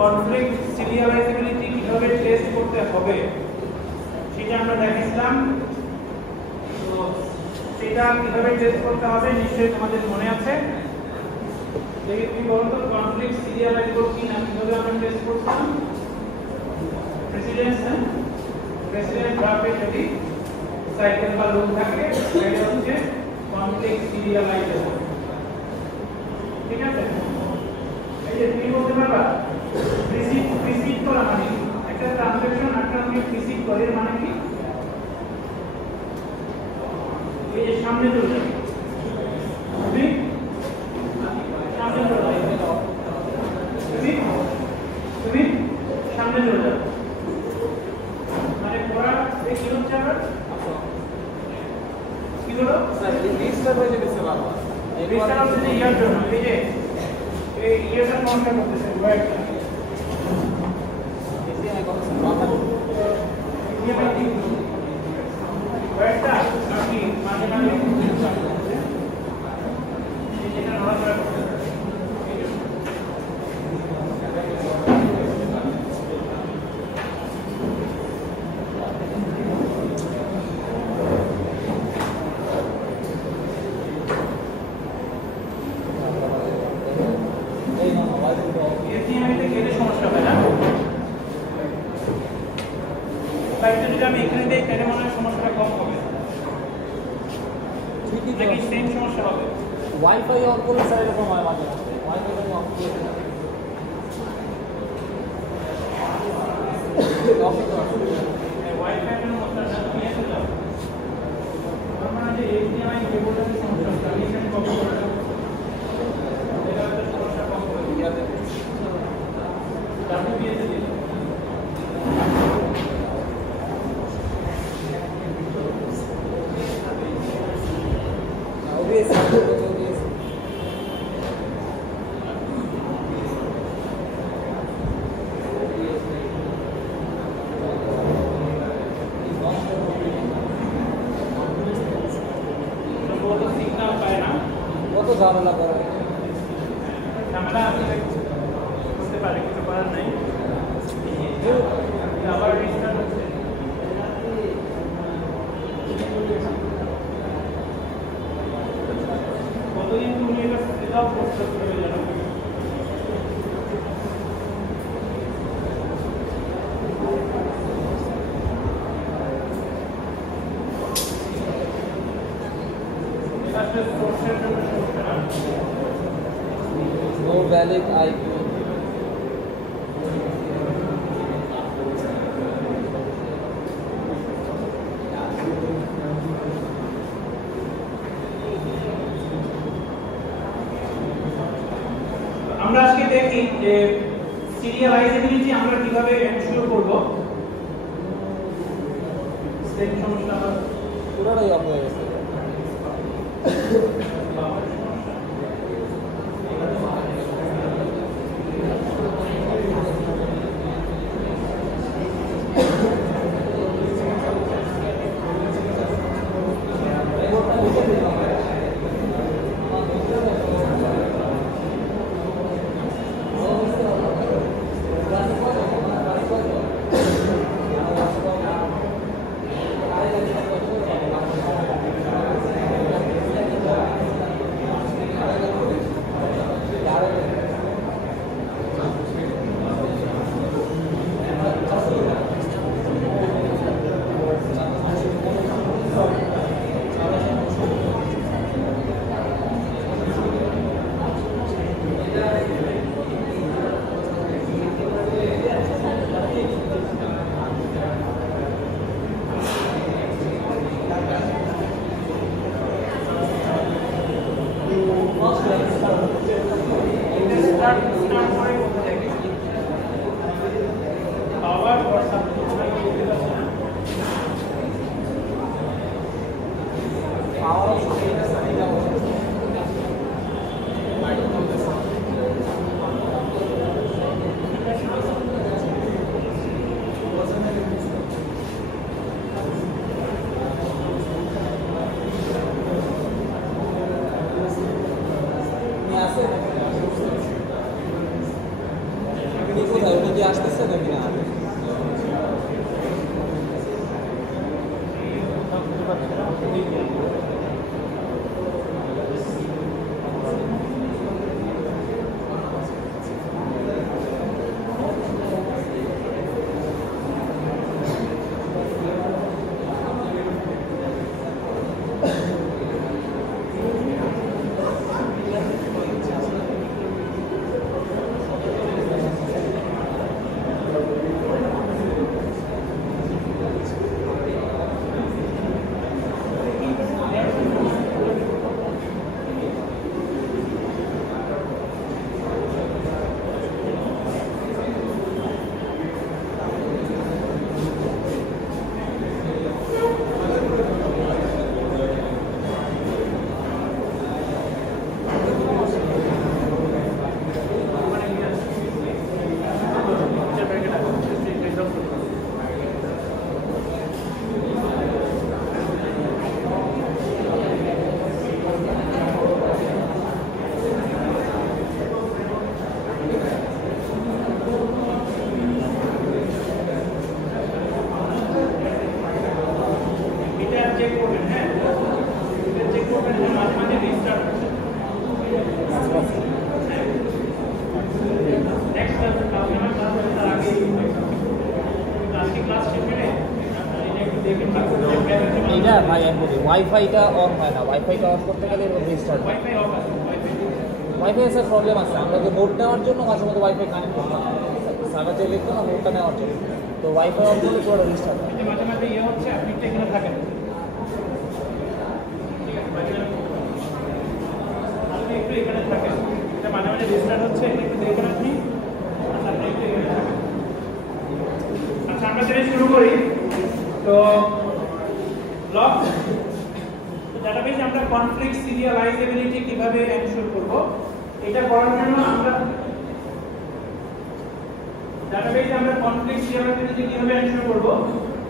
Conflict serialisability কিভাবে test করতে হবে সেটা আমরা দেখেছিলাম। তো সেটা কিভাবে টেস্ট করতে হবে নিশ্চয়ই তোমাদের মনে আছে। দেখি তুমি বলো তো কনফ্লিক্ট সিরিয়ালাইজেবল কি না, কিভাবে আমরা টেস্ট করতাম? প্রেসিডেন্স গ্রাফে যদি সাইকেল বা লুপ থাকে এটা হচ্ছে কনফ্লিক্ট সিরিয়ালাইজেবল। ঠিক আছে, এই যে তুমি বলতে পারবা প্রিসিড করা মানে একটা ট্রানজাকশন একটা আমি প্রিসিড করে মানে কি এই যে সামনে চলে যাবে, তুমি সামনে চলে যাবে, তুমি সামনে চলে যাবে মানে পড়া এই কি হচ্ছে আবার কি বলো স্যার রিস্টার হয়ে যাবে স্যার বাবা রিস্টার হচ্ছে যে ইয়ার জন্য এই যে এই ইয়েটা কোনটা করতেছে ওয়াইটটা এসে আমি কথা মাথা ये मैं ठीक बैठता काफी माने माने ये जेना नवा करा আমি এখানে দেই তাহলে মনে হয় সমস্যাটা কম হবে। ঠিকই নাকি সেম সমস্যা হবে? ওয়াইফাই অন করলে স্যার এরকম হয় মাঝে মাঝে ওয়াইফাই অন করে ওয়াইফাই এর মধ্যে না নিয়ে যাও আমরা যে এইচডিএমআই কেবলটার সমস্যা আছে আমি এখানে কপি করে দেব এটা একটা সমস্যা কম করে দিতে তারপর দিয়ে দিই ঝামেলা করা ঝামেলা আপনি করতে পারে কিছু করার নাই আবার রিস্টার্ট হচ্ছে কতদিন তুমি এটা সেটাও করতে পারবে জানো No valid IP. আমরা আজকে দেখি যে সিরিয়ালাইজেবিলিটি আমরা কিভাবে এনশিওর করব। সেম সমস্যা পুরোটাই অফ হয়ে গেছে। এইটা ভাই আমি বলি ওয়াইফাইটা অন হয় না, ওয়াইফাইটা অফ করতে গেলে রিস্টার্ট হয়। ওয়াইফাই স্যার প্রবলেম আছে, আমরা তো নোট নেওয়ার জন্য মাঝে মধ্যে ওয়াইফাই কানেক্ট করতাম, সার্ভার যে লিখতো না নোটটা নেওয়ার জন্য, তো ওয়াইফাই অফ করলে পুরো রিস্টার্ট হয়। মাঝে মাঝে ইয়ে হচ্ছে, আপনি এখানে থাকেন, ঠিক আছে, আপনি একটু এখানে থাকেন, এটা মাঝে মাঝে রিস্টার্ট হচ্ছে, একটু দেখবেন আপনি। আচ্ছা, আপনি একটু এখানে থাকেন। আচ্ছা, আমরা সেটা শুরু করি। তো লগ ডাটাবেজে আমরা কনফ্লিক্ট সিরিয়ালাইজেবিলিটি কিভাবে এনশিওর করব, এটা করার জন্য আমরা ডাটাবেজে আমরা কনফ্লিক্ট সিরিয়ালাইজেবিলিটি কিভাবে এনশিওর করব,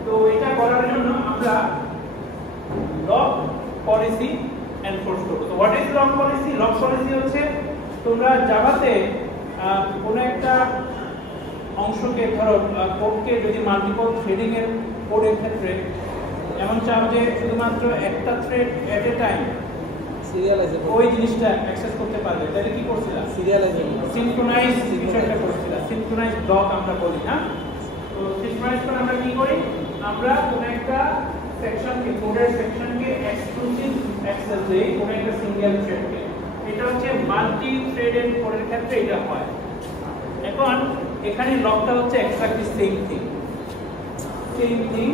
তো এটা করার জন্য আমরা লগ পলিসি এনফোর্স করব। তো what is log policy? Log policy হচ্ছে তোমরা জাভাতে কোনো একটা অংশকে, ধরো কোডকে যদি মাল্টিপল থ্রেডিং এর কোডের ক্ষেত্রে এমন চাও যে শুধুমাত্র একটা থ্রেড এট এ টাইম সিরিয়ালাইজেবল ওই জিনিসটা অ্যাক্সেস করতে পারবে, তাহলে কি করছিলা? সিরিয়ালাইজেবল সিনক্রোনাইজ বিষয়টা করছিলা, সিনক্রোনাইজ ব্লক আমরা বলি না। তো সিনক্রোনাইজ করে আমরা কি করি, আমরা কোনো একটা সেকশনকে, কোডের সেকশনকে এক্সক্লুসিভ অ্যাক্সেস দেই কোনো একটা সিঙ্গেল থ্রেডকে। এটা হচ্ছে মাল্টি থ্রেডেড কোডের ক্ষেত্রে এটা হয়। এখন এখানে লকটা হচ্ছে এক্স্যাক্টলি সেম থিং,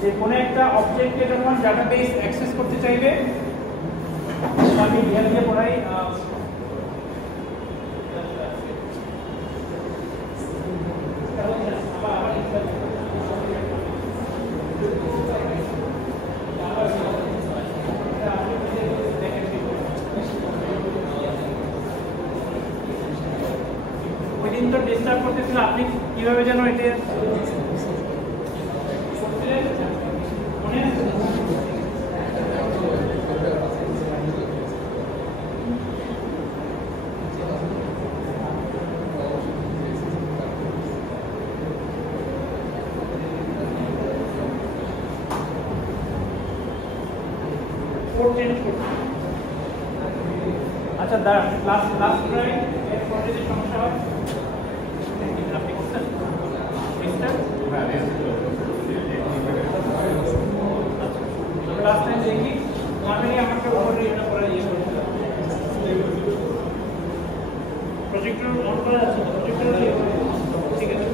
যে কোনো একটা অবজেক্টকে যখন ডাটাবেস অ্যাক্সেস করতে চাইবে, আমি রিয়াল দিয়ে পড়াই, ওই দিন তো ডিস্টার্ব করতেছিল, আপনি কিভাবে যেন এটা আচ্ছা দাঁড়ান, লাস্ট ট্রাই এর পরে যে সমস্যা হয় আপনি করছেন লাস্ট টাইম দেখি নর্মালি আমাকে ওভার এটা করা ইয়ে করছিল, প্রজেক্টর অন করা আছে, প্রজেক্টর ঠিক আছে,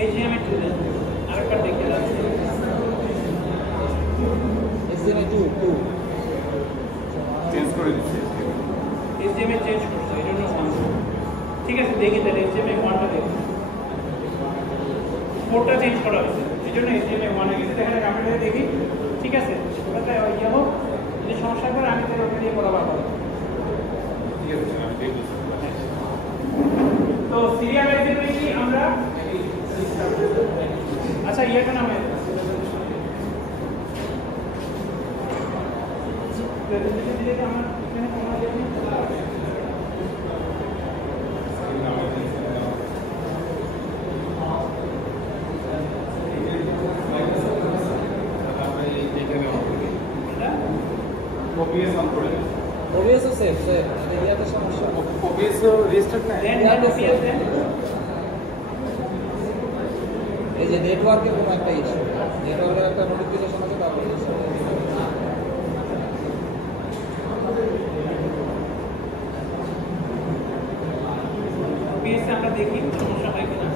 এইচডিএমআই চলে আরেকবার দেখে যাচ্ছে, এসডিএমআই 2 চেঞ্জ করে দিচ্ছি, এইচডিএমআই চেঞ্জ করছে, এই জন্য সমস্যা। ঠিক আছে, দেখি তাহলে এইচডিএমআই 1টা দেখি, কোডটা চেঞ্জ করা হয়েছে, এই জন্য এইচডিএমআই 1 এ গেছে। দেখেন কম্পিউটারে দেখি, ঠিক আছে, ওটাতে ইয়ে হোক, যদি সমস্যা করে আমি তাহলে ওটা দিয়ে করা পাবো। ঠিক আছে আমি দেখছি। তো সিরিয়ালাইজেবিলিটি আমরা, আচ্ছা ইয়েটা নামে আমরা এখানে কোনো OBS অন করে দিন। OBS ও সেভ সেভ ইয়াতে সমস্যা OBS রেজিস্টার্ড না? এই যে নেটওয়ার্কের কোনো একটা ইস্যু, নেটওয়ার্কের একটা নোটিফিকেশন আছে তারপরে OBS আমরা দেখি সমস্যা হয় কিনা।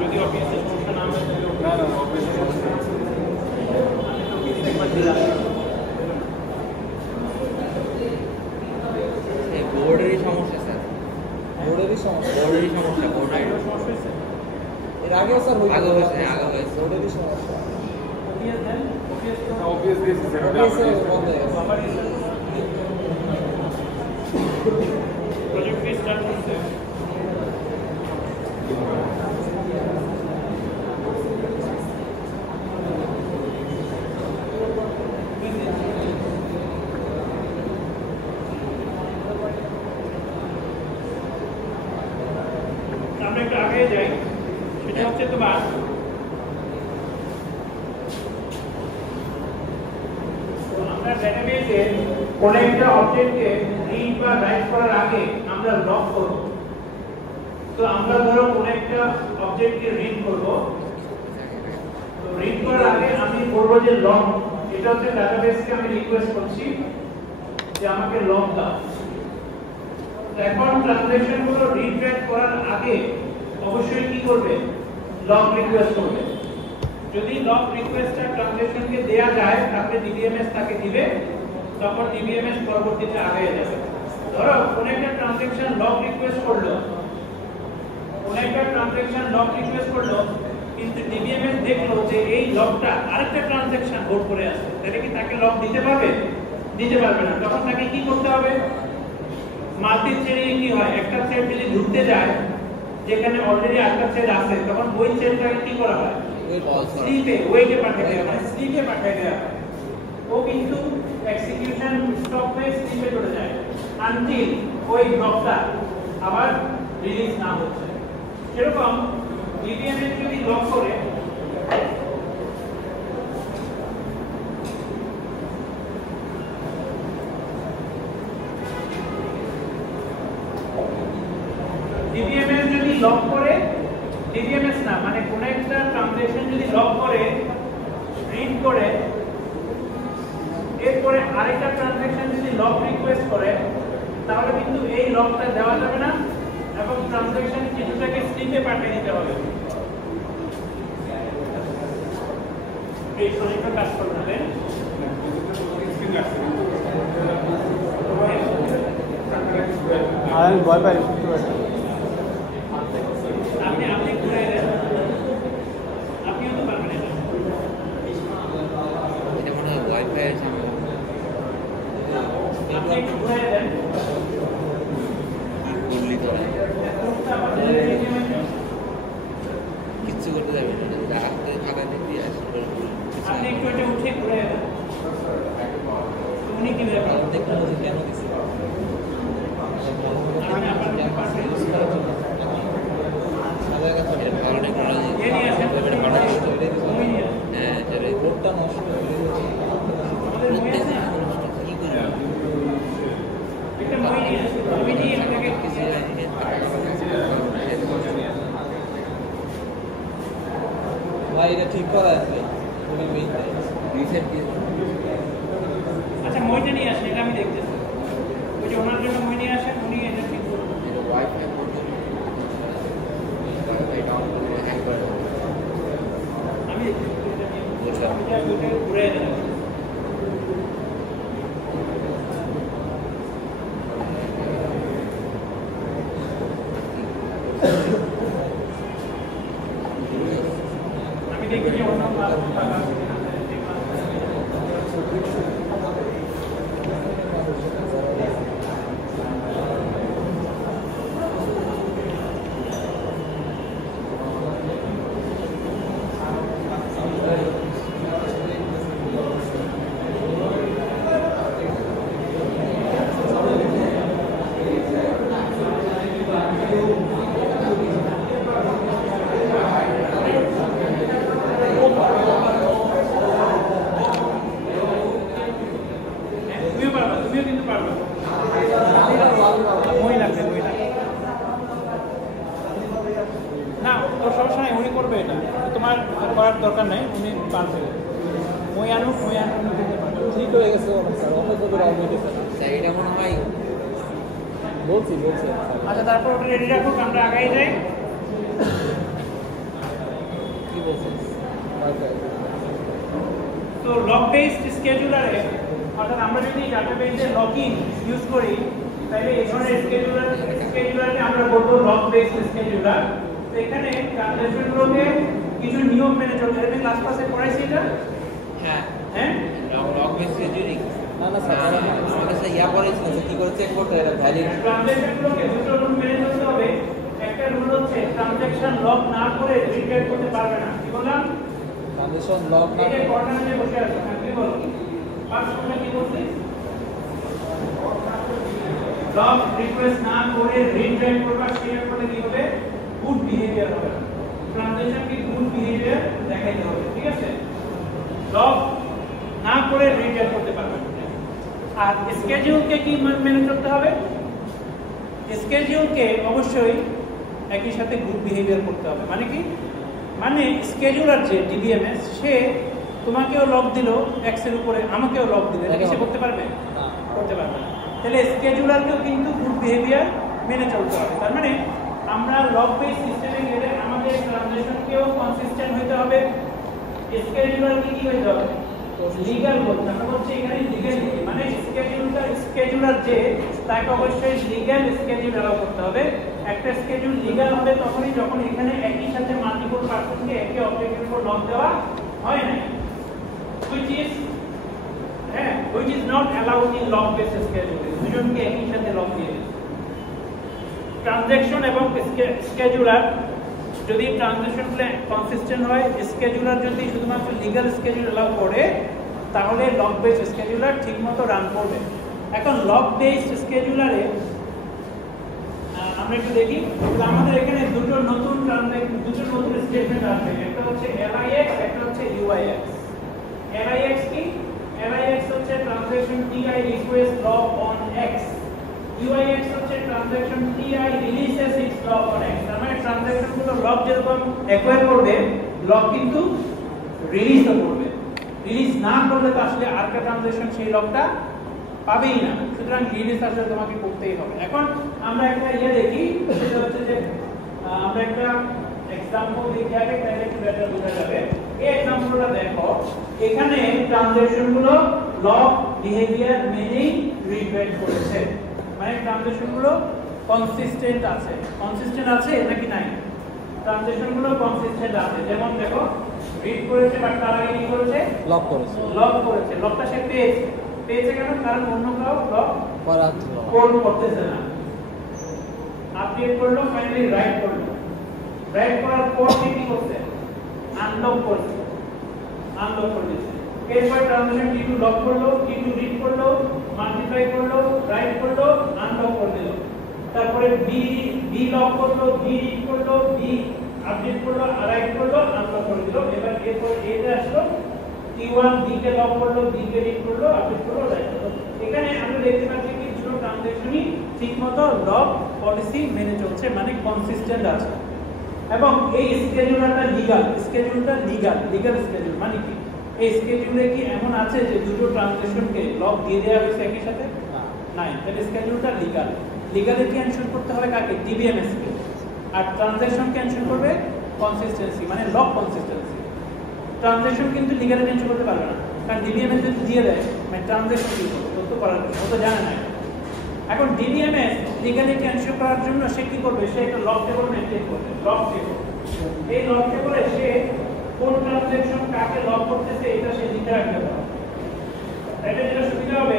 যদি OBS এর সমস্যা না হয় না OBS এর সমস্যা নেই। আমি তো OBS একবার দিলাম। বোর্ডেরই সমস্যা স্যার, বোর্ডেরই সমস্যা। বোর্ডেরই সমস্যা, বোর্ডের সমস্যা হয়েছে। এর আগেও স্যার হয়েছে, আগে হয়েছে, আগে হয়েছে। বোর্ডেরই সমস্যা। OBS দেন, OBS তো OBS দিয়েছি স্যার, ওটা OBS আমাদের বন্ধ হয়ে গেছে। আবার প্রজেক্ট স্টার্ট করতে আমরা একটু আগে যাই, সেটা হচ্ছে তোমার আমরা ডেটাবেসে কোন একটা অবজেক্টকে রিড বা রাইট করার আগে আমরা লক করব। তো আমরা ধরো কোন একটা অবজেক্টকে রিড করব, তো রিড করার আগে আমি বলবো যে লক, এটা হচ্ছে ডেটাবেসকে আমি রিকোয়েস্ট করছি যে আমাকে লক দাও। এখন ট্রানজাকশন গুলো রিড রাইট করার আগে অবশ্যই কি করবে, লক রিকোয়েস্ট করবে। যদি লক রিকোয়েস্টটা ট্রানজাকশনকে দেয়া যায় তাহলে ডিবিএমএস তাকে দিবে, তখন ডিবিএমএস পরবর্তীতে আগে যাবে। ধরো কোন একটা ট্রানজাকশন লক রিকোয়েস্ট করলো, কোন একটা ট্রানজাকশন লক রিকোয়েস্ট করলো, কিন্তু ডিবিএমএস দেখলো যে এই লকটা আরেকটা ট্রানজাকশন হোল্ড করে আছে, তাহলে কি তাকে লক দিতে পারবে? দিতে পারবে না। তখন তাকে কি করতে হবে, মাল্টি থ্রেডিং কি হয়, একটা থ্রেড যদি ঢুকতে যায় যেখানে অলরেডি একটা থ্রেড আছে, তখন ওই থ্রেডটাকে কি করা হয়, স্লিপে ওয়েটে পাঠিয়ে দেওয়া হয়, স্লিপে পাঠিয়ে দেওয়া হয়। ও কিন্তু এক্সিকিউশন স্টপ হয়ে স্লিপে চলে যায় আনটিল ওই ব্লকটা আবার রিলিজ না হচ্ছে। সেরকম ডিবিএমএস যদি লক করে ডিবিএমএস যদি লক করে, ডিবিএমএস না মানে কোন একটা ট্রানজাকশন যদি লক করে রিড করে, এরপরে আরেকটা ট্রানজাকশন যদি লক রিকোয়েস্ট করে, তাহলে কিন্তু এই লকটা দেওয়া যাবে না এবং ট্রানজাকশন কিছুটাকে স্লিপে পাঠিয়ে দিতে হবে। এই সরিটা কাজ করবে আমি ভয় পাই। আপনি আপনি ঘুরে দেন, আপনিও তো পারবেন এটা। এটা মনে হয় ওয়াইফাই এর ঝামেলা। আপনি একটু ঘুরে দেন, কি করলি তোরা? কোনটা আমাদের কিচ্ছু করতে যাবে না, যা হাতে থাকা দেখবি আর আপনি একটু এটা উঠে ঘুরে দেন। উনি কি ব্যাপার দেখতে বুঝি কেন দিছি আমি আপনাদের পাশে ইউজ করার জন্য সাদা গাছ এটা ভালো টেকনোলজি। এ নিয়ে আসেন, এটা ভালো ওই নিয়ে আসেন। হ্যাঁ, এটা বোর্ডটা নষ্ট হয়ে গেছে। আমাদের মই আছে না, কি করবি? একটা মই নিয়ে আসেন, আমি নিয়ে আপনাকে কিছু জানি না। ভাই এটা ঠিক করা আছে খুবই মেইন। রিসেট দিয়ে আচ্ছা মইটা নিয়ে আসেন, এটা আমি দেখতেছি। ওই যে ওনার জন্য মই নিয়ে আসেন, উনি এটা ঠিক করবেন। এটা ওয়াইফাই ওয়াইফাই ডাউনলোড করে হ্যাক করে দেবো। আমি দেখতেছি, এটা নিয়ে বুঝলাম। আমি যা ওইটা ঘুরে দেন। আমি দেখি যে অন্য কাজ আছে কিনা। আর করার দরকার নাই, উনি পারবে। মই আনো দিতে পারবে। ঠিক হয়ে গেছে অনেক স্যার, অনেক বছর আউট হয়ে গেছে না। স্যার এটা মনে হয় বলছি আচ্ছা, তারপর ওটা রেডি রাখুক, আমরা আগাই যাই। কি বলছেন? তো লগ বেসড স্কেজুলারে, অর্থাৎ আমরা যদি ডাটাবেসে লগইন ইউজ করি, তাহলে এই ধরনের স্কেজুলারে আমরা বলবো লগ বেসড স্কেজুলার। তো এখানে ট্রানজাকশনগুলোকে কিছু নিয়ম মেনে চলতে হবে। ক্লাস ক্লাসে পড়াইছি এটা? হ্যাঁ হ্যাঁ, লগ বেস শিডিউলিং। না না স্যার, আমাদের স্যার ইয়া করেছিল যে কি করে চেক করতে এটা ভ্যালিড। ট্রানজাকশনগুলোকে দুটো রুল মেনে চলতে হবে। একটা রুল হচ্ছে ট্রানজাকশন লগ না করে রিট্রাইট করতে পারবে না। কি বললাম? ট্রানজিশন লগ না এটা কর্নারে বসে আছে, আপনি বলো ফার্স্ট রুলটা কি বলছিস? লগ রিকোয়েস্ট না করে রিট্রাইট করবা, শেয়ার করলে কি হবে? গুড বিহেভিয়ার হবে। ট্রানজাকশন কি গুড বিহেভিয়ার দেখাইতে হবে, ঠিক আছে? লগ না করে রিট্রাইট করতে পারবে। আর স্কেডিউলকে কি মেনে চলতে হবে? স্কেডিউলকে অবশ্যই একই সাথে গুড বিহেভিয়ার করতে হবে। মানে কি? মানে স্কেডিউলার যে ডিবিএমএস, সে তোমাকেও লগ দিল এক্স এর উপরে, আমাকেও লগ দিল, এটা সে করতে পারবে? করতে পারবে না। তাহলে স্কেডিউলারকেও কিন্তু গুড বিহেভিয়ার মেনে চলতে হবে। তার মানে আমরা লগ বেস সিস্টেমে গেলে আমাদের ট্রানজাকশনকেও কনসিস্টেন্ট হতে হবে, স্কেডিউলারকে কি হতে হবে? লিগ্যাল বলতে আমরা বলছি এখানে লিগ্যাল, মানে স্কেডিউলার যে তাকে অবশ্যই লিগ্যাল স্কেডিউল অ্যালাউ করতে হবে। একটা স্কেডিউল লিগ্যাল হবে তখনই যখন এখানে একই সাথে মাল্টিপল পারসনকে একই অবজেক্টের উপর লক দেওয়া হয় না, which is not allowed in log based scheduling। দুজনকে একই সাথে লক দিয়ে ট্রানজাকশন এবং স্কেডিউলার যদি ট্রানজাকশনগুলো কনসিস্টেন্ট হয়, স্কেডিউলার যদি শুধুমাত্র লিগ্যাল স্কেডিউল অ্যালাউ করে, তাহলে লগ বেসড স্কেডিউলার ঠিকমতো রান করবে। এখন লগ বেসড স্কেডিউলারে আমরা একটু দেখি, আমাদের এখানে দুটো নতুন স্টেটমেন্ট আছে। একটা হচ্ছে LIX, একটা হচ্ছে UIX। LIX কি? LIX হচ্ছে transaction TI request log on X, UIX হচ্ছে transaction TI releases it's log on X। তার মানে ট্রানজাকশনগুলো লগ যেরকম অ্যাকোয়ার করবে, লগ কিন্তু রিলিজও করবে। রিলিজ না করলে তো আসলে আরেকটা ট্রানজাকশন সেই লগটা পাবেই না, সুতরাং রিলিজ আসলে তোমাকে করতেই হবে। এখন আমরা একটা দেখি, সেটা হচ্ছে যে আমরা একটা এক্সাম্পল দেখি আগে, তাহলে একটু বেটার বোঝা যাবে। এই এক্সাম্পলটা দেখো, এখানে ট্রানজাকশনগুলো লগ বিহেভিয়ার মেনেই রিট্রাইট করেছে, মানে ট্রানজাকশনগুলো কনসিস্টেন্ট আছে নাকি নাই? ট্রানজাকশনগুলো কনসিস্টেন্ট আছে। যেমন দেখো, রিড করেছে বাট তার আগে কি করেছে? লক করেছে। লকটা সে পেয়েছে কেন? কারণ অন্য কাউ লক করতেছে না। আপডেট করলো, ফাইনালি রাইট করলো। রাইট করার পর কি করছে? আনলক করে দিয়েছে। এরপর ট্রানজাকশন T2 লক করলো, T2 রিড করলো, মাল্টিপ্লাই করলো, রাইট করলো, আনলক করে দিল। তারপরে B লক করলো, B রিড করলো, B আপডেট করলো, রাইট করলো, আনলক করে দিল। এবার এরপর A তে আসলো, T1 B কে লক করলো, B কে রিড করলো, আপডেট করলো, রাইট করলো। এখানে আমরা দেখতে পাচ্ছি কি দুটো ট্রানজাকশনই ঠিকমতো লগ পলিসি মেনে চলছে, মানে কনসিস্টেন্ট আছে। এবং এই স্কেডিউলটা লিগ্যাল স্কেডিউল। মানে কি? এই স্কেডিউলে কি এমন আছে যে দুটো ট্রানজাকশনকে লগ দিয়ে দেওয়া হয়েছে একই সাথে? নাই। তাহলে স্কেডিউলটা লিগ্যালিটি এনশিওর করতে হবে কাকে? ডিবিএমএস কে। আর ট্রানজাকশনকে এনশিওর করবে কনসিস্টেন্সি, মানে লগ কনসিস্টেন্সি। ট্রানজাকশন কিন্তু লিগ্যালিটি এনশিওর করতে পারবে না, কারণ ডিবিএমএস যদি দিয়ে দেয়, মানে ট্রানজাকশন কি করবে? তথ্য করার জন্য ও তো জানে না। এখন ডিবিএমএস লিগ্যালিটি এনশিওর করার জন্য সে কি করবে? সে একটা লগ টেবল মেইনটেইন করবে। লগ টেবল, এই লগ টেবলে সে কোন ট্রানজাকশন কাকে লগ করতেছে এটা সে লিখে রাখতে পারে। এটা যেটা সুবিধা হবে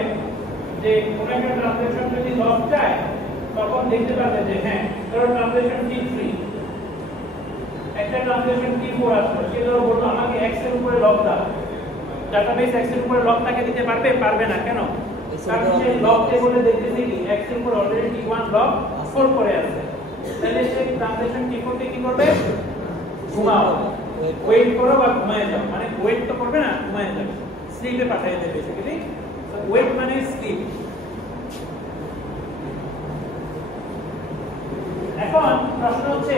যে কোন একটা ট্রানজাকশন যদি লগ চায়, তখন দেখতে পাবে যে হ্যাঁ, ধরো ট্রানজাকশন T3, একটা ট্রানজাকশন T4 আসলো, সে ধরো বললো আমাকে X এর উপরে লগ দাও। ডাটাবেস X এর উপরে লগ তাকে দিতে পারবে না। কেন? কারণ সে লগ টেবলে দেখতেছে কি X এর উপর অলরেডি T1 লগ স্টোর করে আছে। তাহলে সে ট্রানজাকশন T4 কে কি করবে? ঘুমাও, ওয়েট করো বা ঘুমায় যাও। মানে ওয়েট তো করবে না, ঘুমায় যাবে, স্লিপে পাঠিয়ে দেবে বেসিক্যালি। সো ওয়েট মানে স্লিপ। এখন প্রশ্ন হচ্ছে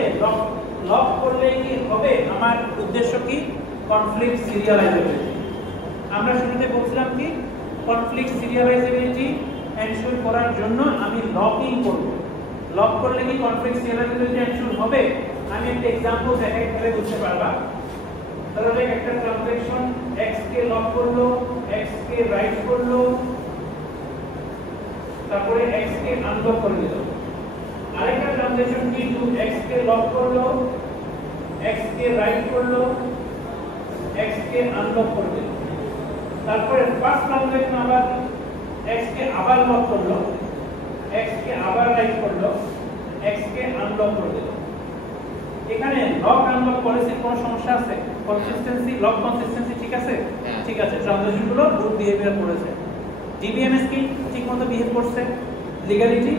লক করলে কি হবে? আমার উদ্দেশ্য কি? Conflict serialisability. আমরা শুরুতে বলছিলাম কি কনফ্লিক্ট সিরিয়ালাইজেবিলিটি এনশিওর করার জন্য আমি লকিং করব। লক করলে কি কনফ্লিক্ট সিরিয়ালাইজেবিলিটি এনশিওর হবে? আমি একটা एग्जांपल দেখাই তাহলে বুঝতে পারবা। তাহলে একটা ট্রানজ্যাকশন x কে লক করলো, x কে রাইট করলো, তারপরে x কে আনলক করে দিল। আরেকটা ট্রানজ্যাকশন t2 x কে লক করলো, x কে রাইট করলো, x কে আনলক করে দিল। তারপরে ফার্স্ট ট্রানজ্যাকশন আবার x কে আবার লক করলো, x কে আবার রাইট করলো, x কে আনলক করে দিল। এখানে লক আনলক পলিসির কোন সমস্যা আছে? কনসিস্টেন্সি, লক কনসিস্টেন্সি ঠিক আছে? ঠিক আছে, ট্রানজ্যাকশনগুলো গুড বিহেভিয়ার করেছে। ডিবিএমএস কি ঠিকমতো বিহেভ করছে? লিগ্যালিটি,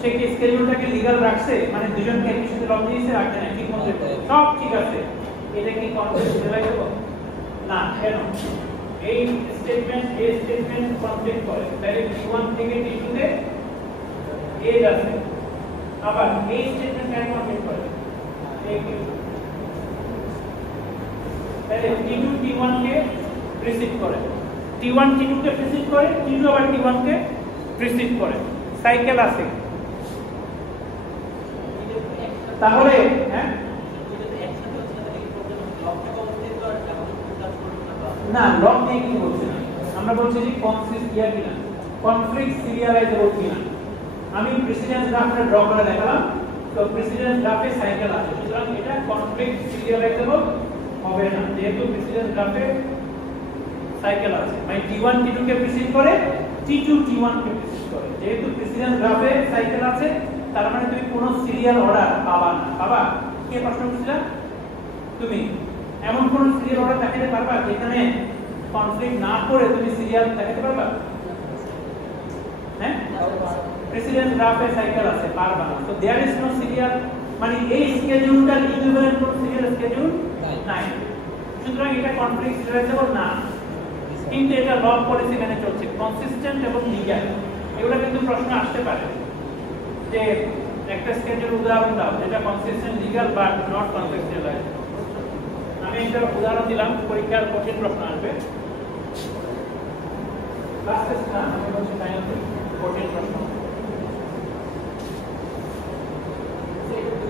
সে কি স্কেডিউলটাকে লিগ্যাল রাখছে? মানে দুজনকে একই সাথে লক দিয়েছে, রাখে না, ঠিকমতো সব ঠিক আছে। এটা কি কনফ্লিক্ট সিরিয়ালাইজেবল? না। কেন? এই স্টেটমেন্ট কনফ্লিক্ট করে। তাহলে T1 থেকে T2 তে এ যাচ্ছে, আবার এই স্টেটমেন্ট কেন কনফ্লিক্ট করে? তাহলে T2 T1 কে প্রিসিড করে, T1 T2 কে প্রিসিড করে, T2 আবার T1 কে প্রিসিড করে। সাইকেল আছে। তাহলে হ্যাঁ না, লক নিয়ে কি বলছি না, আমরা বলছি যে কনফ্লিক্ট সিরিয়ালাইজেবল কিনা। আমি প্রেসিডেন্স গ্রাফটা ড্র করে দেখালাম, তো প্রেসিডেন্স গ্রাফে সাইকেল আছে, সুতরাং এটা কনফ্লিক্ট সিরিয়ালাইজেবল হবে না, যেহেতু প্রেসিডেন্স গ্রাফে সাইকেল আছে। মানে T1 T2 কে প্রিসিড করে, T2 T1 কে প্রিসিড করে। যেহেতু প্রেসিডেন্স গ্রাফে সাইকেল আছে, তার মানে তুমি কোনো সিরিয়াল অর্ডার পাবা না। পাবা? কে প্রশ্ন করছিল? তুমি। এমন কোন সিরিয়াল অর্ডার দেখাতে পারবা যেখানে কনফ্লিক্ট না করে তুমি সিরিয়াল দেখাতে পারবা? হ্যাঁ, প্রেসিডেন্স গ্রাফে সাইকেল আছে, পারবা না। So there is no serial, মানে এই স্কেডিউলটার ইকুইভ্যালেন্ট কোন সিরিয়াল স্কেডিউল নাই। সুতরাং এটা কনফ্লিক্ট সিরিয়ালাইজেবল না, কিন্তু এটা লক পলিসি মেনে চলছে, কনসিস্টেন্ট এবং লিগ্যাল। এগুলো কিন্তু প্রশ্ন আসতে পারে যে একটা স্কেডিউল উদাহরণ দাও যেটা consistent, legal but not conflict serializable. আমি একটা উদাহরণ দিলাম, পরীক্ষার কঠিন প্রশ্ন আসবে। ক্লাসেস না, আমি বলছি ফাইনাল কঠিন প্রশ্ন।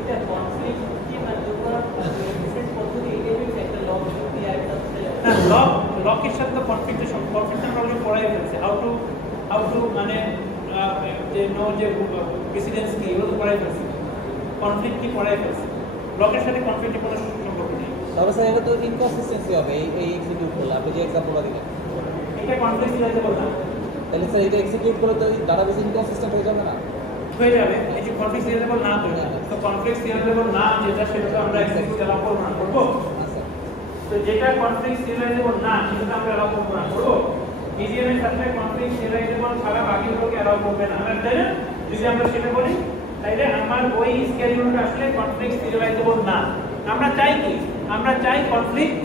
এটা কনফ্লিক্ট কি না, দুটো বিশেষ পদ্ধতি এটাই একটা লক দিয়ে একটা লকের সাথে তো কনফ্লিকশন প্রবলেম পড়াই ফেলছে। হাউ টু মানে যে নো যে প্রেসিডেন্স কি, এগুলো তো পড়াই ফেলছে। কনফ্লিক্ট কি পড়াই ফেলছে, লকের সাথে কনফ্লিক্টের কোনো সম্পর্ক নেই। তবে স্যার এটা তো ইনকনসিস্টেন্সি হবে, এই এক্সিকিউট করলে আপনি যে এক্সাম্পলটা দিলেন, এটা কনফ্লিক্ট সিরিয়ালাইজেবল না। তাহলে স্যার এটা এক্সিকিউট করলে তো ডাটাবেস ইনকনসিস্টেন্ট হয়ে যাবে না? হয়ে যাবে। এই যে কনফ্লিক্ট সিরিয়ালাইজেবল না তো, তো কনফ্লিক্ট সিরিয়ালাইজেবল না যেটা, সেটা তো আমরা এক্সিকিউট অ্যালাউ করব না, করব। তো যেটা কনফ্লিক্ট সিরিয়ালাইজেবল না সেটা আমরা অ্যালাউ করব না, করব। ডিজিএম এর সাথে কনফ্লিক্ট সিরিয়ালাইজেবল ছাড়া বাকিগুলোকে অ্যালাউ করবে না, তাই না? যদি আমরা সেটা বলি তাহলে আমার ওই স্কেডিউলটা আসলে কনফ্লিক্ট সিরিয়ালাইজেবল না। আমরা চাই কি? আমরা চাই কনফ্লিক্ট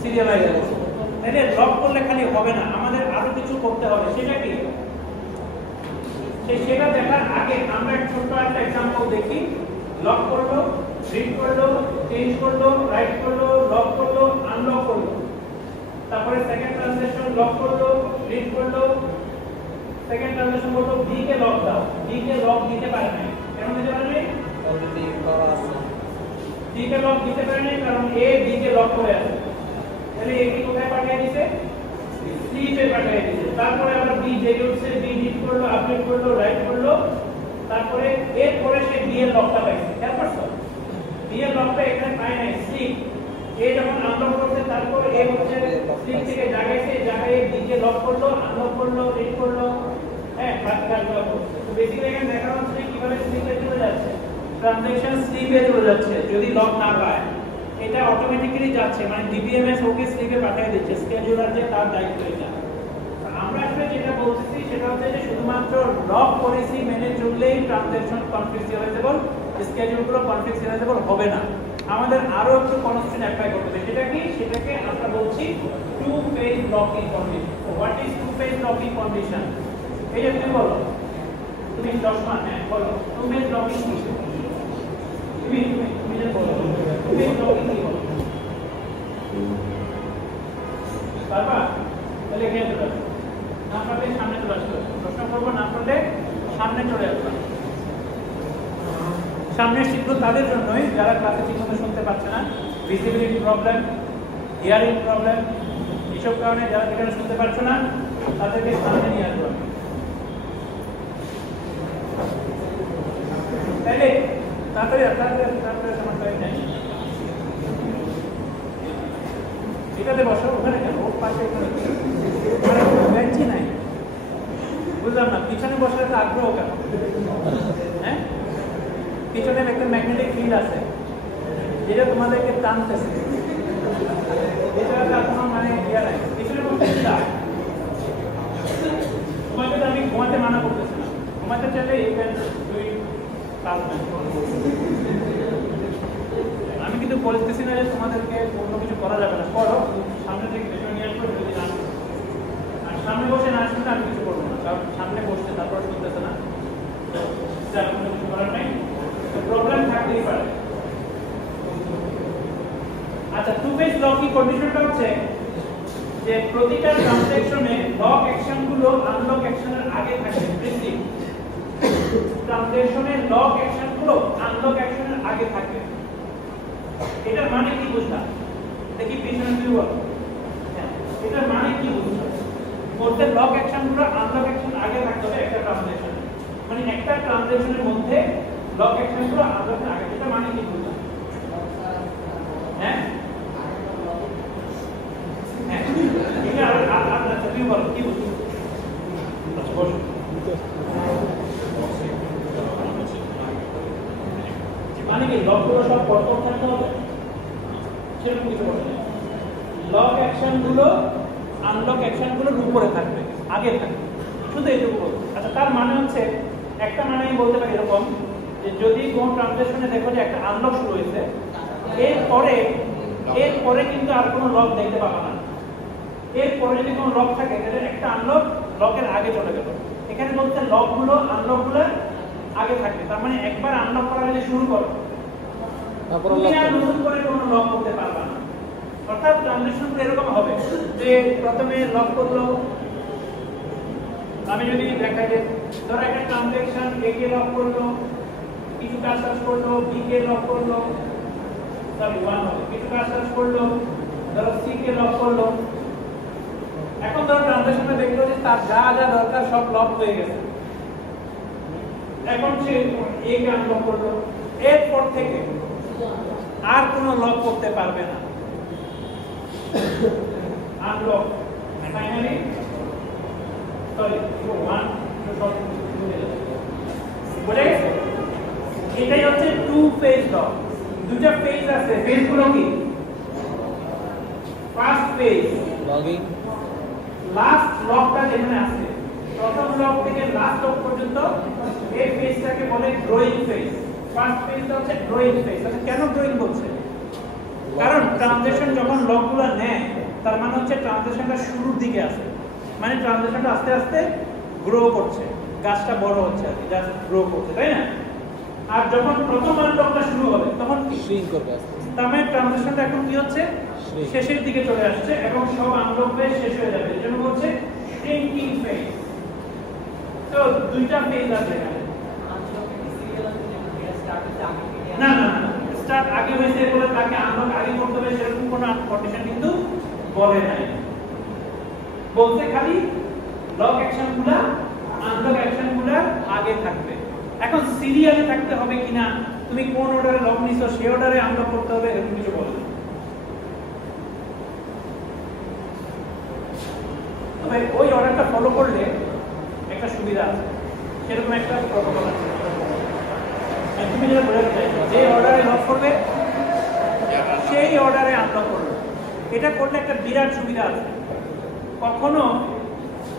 সিরিয়ালাইজেবল। তাহলে লক করলে খালি হবে না, আমাদের আরো কিছু করতে হবে। সেটা কি? সেটা দেখার আগে আমরা ছোট্ট একটা एग्जांपल দেখি। লক করলো, রিড করলো, চেঞ্জ করলো, রাইট করলো, লক করলো, আনলক করলো। তারপরে সেকেন্ড ট্রানজাকশন লক করলো, রিড করলো, সেকেন্ড ট্রানজাকশন বললো বি কে লক দাও, বি কে লক দিতে পারে না। কেন দিতে পারে না? অলরেডি করা আছে। বি কে লক দিতে পারে না কারণ এ বি কে লক করে আছে। তাহলে এ কি কোথায় পাঠিয়ে দিয়েছে? সি তে পাঠিয়ে দিয়েছে। তারপরে আবার বি জেগে উঠছে, বি রিড করলো, আপডেট করলো, রাইট করলো, তারপরে এর পরে সে বি এর লকটা পাইছে। খেয়াল করছো? বি এর লকটা এখানে পায় নাই, সি এ যখন আনলক করছে, তারপর এ হচ্ছে সি থেকে জায়গায় জায়গায় বি কে লক করলো, আনলক করলো, রিড করলো, হ্যাঁ, কাজগুলো করছে। তো বেসিক্যালি এখানে দেখা হচ্ছে কিভাবে স্লিপে চলে যাচ্ছে, ট্রানজাকশন স্লিপে চলে যাচ্ছে যদি লক না পায়। এটা অটোমেটিক্যালি যাচ্ছে, মানে ডিবিএমএস ওকে স্লিপে পাঠিয়ে দিচ্ছে, স্কেডিউলার যে তার দায়িত্ব এটা। আমরা আসলে যেটা বলতেছি সেটা হচ্ছে যে শুধুমাত্র লক পলিসি মেনে চললেই ট্রানজাকশন কনফ্লিক্ট সিরিয়ালাইজেবল, স্কেডিউলগুলো কনফ্লিক্ট সিরিয়ালাইজেবল হবে না। আমাদের আরো একটু কনস্ট্রেন্ট অ্যাপ্লাই করতে হবে। সেটা কি? সেটাকে আমরা বলছি two phase locking condition. What is two phase locking condition? এই যে তুমি বলো, তুমি 10 মান, হ্যাঁ বলো, টু ফেজ লকিং কি? তুমি যে বলো তুমি লকিং কি বলো বাবা তাহলে এখানে চলে আসো না পারলে সামনে চলে আসো প্রশ্ন করবো না পারলে সামনে চলে আসো সামনে শিখলো তাদের জন্যই যারা ক্লাসে ঠিকমতো শুনতে পাচ্ছে না ভিজিবিলিটি প্রবলেম হিয়ারিং প্রবলেম এসব কারণে যারা এখানে শুনতে পারছো না তাদেরকে সামনে নিয়ে আসবো তাহলে তাড়াতাড়ি সমস্যা নেই এটাতে বসো ওখানে কেন ওর পাশে বেঞ্চি নাই বুঝলাম না পিছনে বসার একটা আগ্রহ কেন হ্যাঁ পিছনে একটা ম্যাগনেটিক ফিল্ড আছে যেটা তোমাদেরকে টানতেছে এটা কোনো মানে ইয়া নাই পিছনে বসে তোমাকে তো আমি ঘুমাতে মানা করতেছি না ঘুমাতে চাইলে এই দুই কাজ নাই আমি কিন্তু বলতেছি না যে তোমাদেরকে অন্য কিছু করা যাবে না করো সামনে থেকে পেছনে নিয়ে আসবো যদি না আর সামনে বসে না শুনলে আমি কিছু করবো না কারণ সামনে বসতে তারপর শুনতেছে না তো কোনো কিছু করার নাই তো প্রবলেম থাকতেই পারে আচ্ছা টু ফেজ লকিং কন্ডিশনটা হচ্ছে যে প্রতিটা ট্রানজ্যাকশনে লক অ্যাকশনগুলো আনলক অ্যাকশনের আগে থাকে প্রিন্সিপ ট্রানজ্যাকশনে লক অ্যাকশনগুলো আনলক অ্যাকশনের আগে থাকে এটার মানে কি বুঝলাম দেখি পিছনে কি বল এটার মানে কি বুঝলাম বলতে লক অ্যাকশনগুলো আনলক অ্যাকশন আগে থাকতে হবে একটা ট্রানজ্যাকশনে মানে একটা ট্রানজ্যাকশনের মধ্যে লক অ্যাকশনগুলো আনলক আগে এটা মানে কি বুঝলাম হ্যাঁ হ্যাঁ এটা আর তুমি বলো কি বুঝছো আচ্ছা বলো মানে কি লকগুলো সব পরপর থাকতে হবে সেরকম কিছু বলে না লক অ্যাকশনগুলো আনলক অ্যাকশনগুলোর উপরে থাকবে আগে থাকবে শুধু এইটুকু বলবো আচ্ছা তার মানে হচ্ছে একটা মানে আমি বলতে পারি এরকম যে যদি কোন ট্রানজ্যাকশনে দেখো যে একটা আনলক শুরু হয়েছে এরপরে কিন্তু আর কোনো লক দেখতে পাবা না এরপরে যদি কোনো লক থাকে তাহলে একটা আনলক লকের আগে চলে গেল এখানে বলতে লকগুলো আনলকগুলো আগে থাকবে তার মানে একবার আনলক করা যদি শুরু করো তুমি আর নতুন করে কোনো লক করতে পারবা না অর্থাৎ ট্রানজিশন এরকম হবে যে প্রথমে লক করলো আমি যদি দেখাই যে ধরো একটা ট্রানজ্যাকশন এ কে লক করলো কিছু কাজ করলো বি কে লক করলো সরি 1 হবে কিছু কাজ করলো ধরো সি কে লক করলো এখন ধরো ট্রানজ্যাকশনটা দেখলো যে তার যা যা দরকার সব লক হয়ে গেছে এখন সে এ কে আনলক করলো এরপর থেকে আর কোনো লক করতে পারবে না আনলক ফাইনালি সরি 1 বুঝে গেছে এটাই হচ্ছে টু ফেজ লক দুটো ফেজ আছে ফেজগুলো কি ফার্স্ট ফেজ লগিং লাস্ট লকটা যেখানে আছে প্রথম লক থেকে লাস্ট লক পর্যন্ত এই ফেজটাকে বলে গ্রোইং ফেজ ফার্স্ট ফেজটা হচ্ছে গ্রোইং ফেজ আচ্ছা কেন গ্রোইং বলছে কারণ ট্রানজ্যাকশন যখন লকগুলো নেয় তার মানে হচ্ছে ট্রানজ্যাকশনটা শুরুর দিকে আছে মানে ট্রানজ্যাকশনটা আস্তে আস্তে গ্রো করছে গাছটা বড় হচ্ছে আর কি জাস্ট গ্রো করছে তাই না আর যখন প্রথম আনলকটা শুরু হবে তখন কি শ্রিঙ্ক করবে আস্তে আস্তে তার মানে ট্রানজ্যাকশনটা এখন কি হচ্ছে শেষের দিকে চলে আসছে এবং সব আনলক হয়ে শেষ হয়ে যাবে এজন্য বলছে শ্রিঙ্কিং ফেজ তো দুইটা ফেজ আছে এখানে না না স্টার্ট আগে হয়েছে বলে তাকে আনলক আগে করতে হবে সেরকম কোনো কন্ডিশন কিন্তু বলে নাই বলতে খালি লক অ্যাকশনগুলো আনলক অ্যাকশনগুলো আগে থাকবে এখন সিরিয়ালে থাকতে হবে কিনা তুমি কোন অর্ডারে লক নিছো সেই অর্ডারে আনলক করতে হবে এরকম কিছু বলে না তবে ওই অর্ডারটা ফলো করলে একটা সুবিধা আছে সেরকম একটা প্রটোকল আছে তুমি যেটা বলে যে অর্ডারে লক করবে সেই অর্ডারে আনলক করবে এটা করলে একটা বিরাট সুবিধা আছে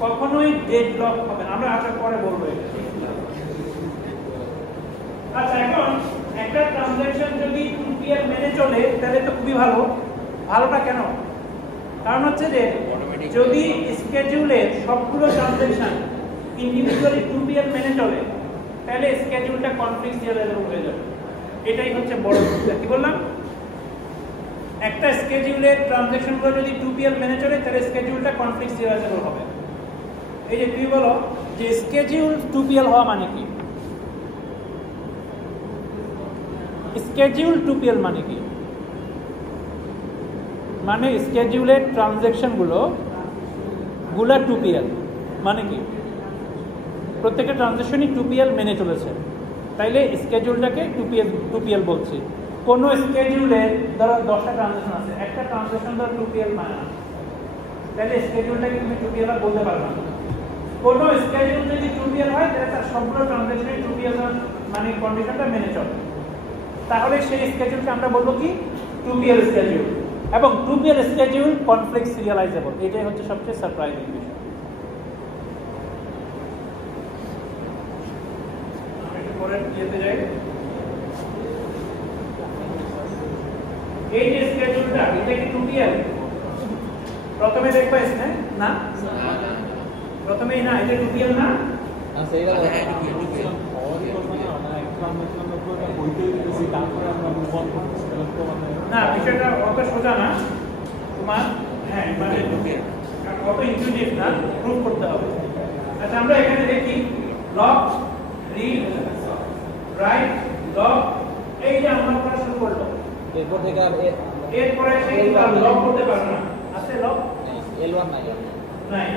কখনোই ডেড লক হবে না আমরা আসার পরে বলবো এটা আচ্ছা এখন একটা ট্রানজ্যাকশন যদি 2PL মেনে চলে তাহলে তো খুবই ভালোটা কেন কারণ হচ্ছে যে যদি স্কেডিউলের সবগুলো ট্রানজ্যাকশন ইন্ডিভিজুয়ালি 2PL মেনে চলে তাহলে স্কেডিউলটা কনফ্লিক্ট জিরো লেভেল হয়ে যাবে এটাই হচ্ছে বড় ভুলটা। কি বললাম? একটা স্কেডিউলের ট্রানজ্যাকশনগুলো যদি 2PL মেনে চলে তাহলে স্কেডিউলটা কনফ্লিক্ট সিরিয়ালাইজেবল হবে। এই যে তুমি বলো যে স্কেডিউল 2PL হওয়া মানে কি? স্কেডিউল 2PL মানে কি? মানে স্কেডিউলের ট্রানজ্যাকশনগুলো 2PL মানে কি? প্রত্যেকটা ট্রানজ্যাকশনই 2PL মেনে চলেছে, তাইলে স্কেডিউলটাকে 2PL বলছি। কোনো স্কেডিউলে ধরো 10টা ট্রানজ্যাকশন আছে, একটা ট্রানজ্যাকশন ধরো 2PL মানে না, তাহলে স্কেডিউলটাকে তুমি 2PL আর বলতে পারবে না। কোনো স্কেডিউল যদি 2PL হয় তাহলে তার সবগুলো ট্রানজ্যাকশনই 2PL মানে কন্ডিশনটা মেনে চলে, তাহলে সেই স্কেডিউলকে আমরা বলবো কি? 2PL schedule. এবং 2PL স্কেডিউল কনফ্লিক্ট সিরিয়ালাইজেবল, এটাই হচ্ছে সবচেয়ে সারপ্রাইজিং বিষয়। আমি একটু পরের ইয়েতে যাই। এই যে স্কেডিউলটা, এটা কি 2PL? প্রথমে দেখবা এখানে না, প্রথমেই না, এটা 2PL না। আচ্ছা এইটা হ্যাঁ, 2PL। না, বিষয়টা অত সোজা না তোমার। হ্যাঁ, মানে অত ইনটিউটিভ না, প্রুভ করতে হবে। আচ্ছা, আমরা এখানে দেখি লগ, রিড, রাইট, লগ, এই যে আমরা করা শুরু করলো, এরপর থেকে আর এরপরে সে লগ করতে পারবে না। আছে লগ L1 নাই, নাই,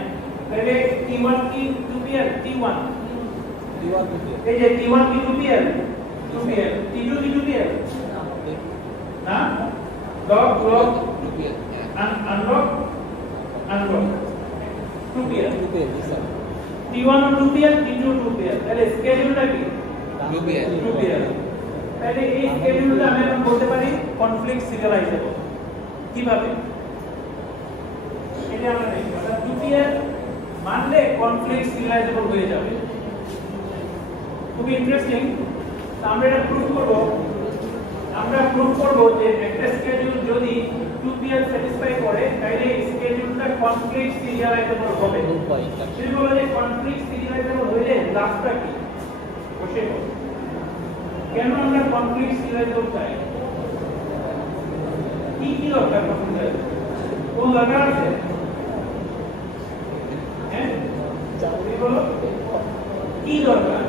তাহলে T1 কি 2PL? T1 T1 এই যে T1 কি 2PL? 2PL। T2 কি 2PL? না, log, log, unlog, unlog, 2PL। T1 ও 2PL, T2 ও 2PL, তাহলে স্কেডিউলটা কি? 2PL। তাহলে এই স্কেডিউলটা আমি এখন বলতে পারি কনফ্লিক্ট সিরিয়ালাইজেবল। কিভাবে? এটা আমরা দেখি। অর্থাৎ 2PL মানলে কনফ্লিক্ট সিরিয়ালাইজেবল হয়ে যাবে। খুবই ইন্টারেস্টিং। আমরা এটা প্রুফ করব। আমরা প্রুফ করব যে একটা স্কেডিউল যদি 2PL স্যাটিসফাই করে তাহলে স্কেডিউলটা কনফ্লিক্ট সিরিয়ালাইজেবল হবে। যদি বলা যায় কনফ্লিক্ট সিরিয়ালাইজেবল হইলে লাস্টটা কি? বসে বল। কেন আমরা কনফ্লিক্ট সিরিয়ালাইজেবল চাই? কি কি দরকার কনফ্লিক্ট? কোন দরকার আছে? হ্যাঁ, তুমি বলো কি দরকার?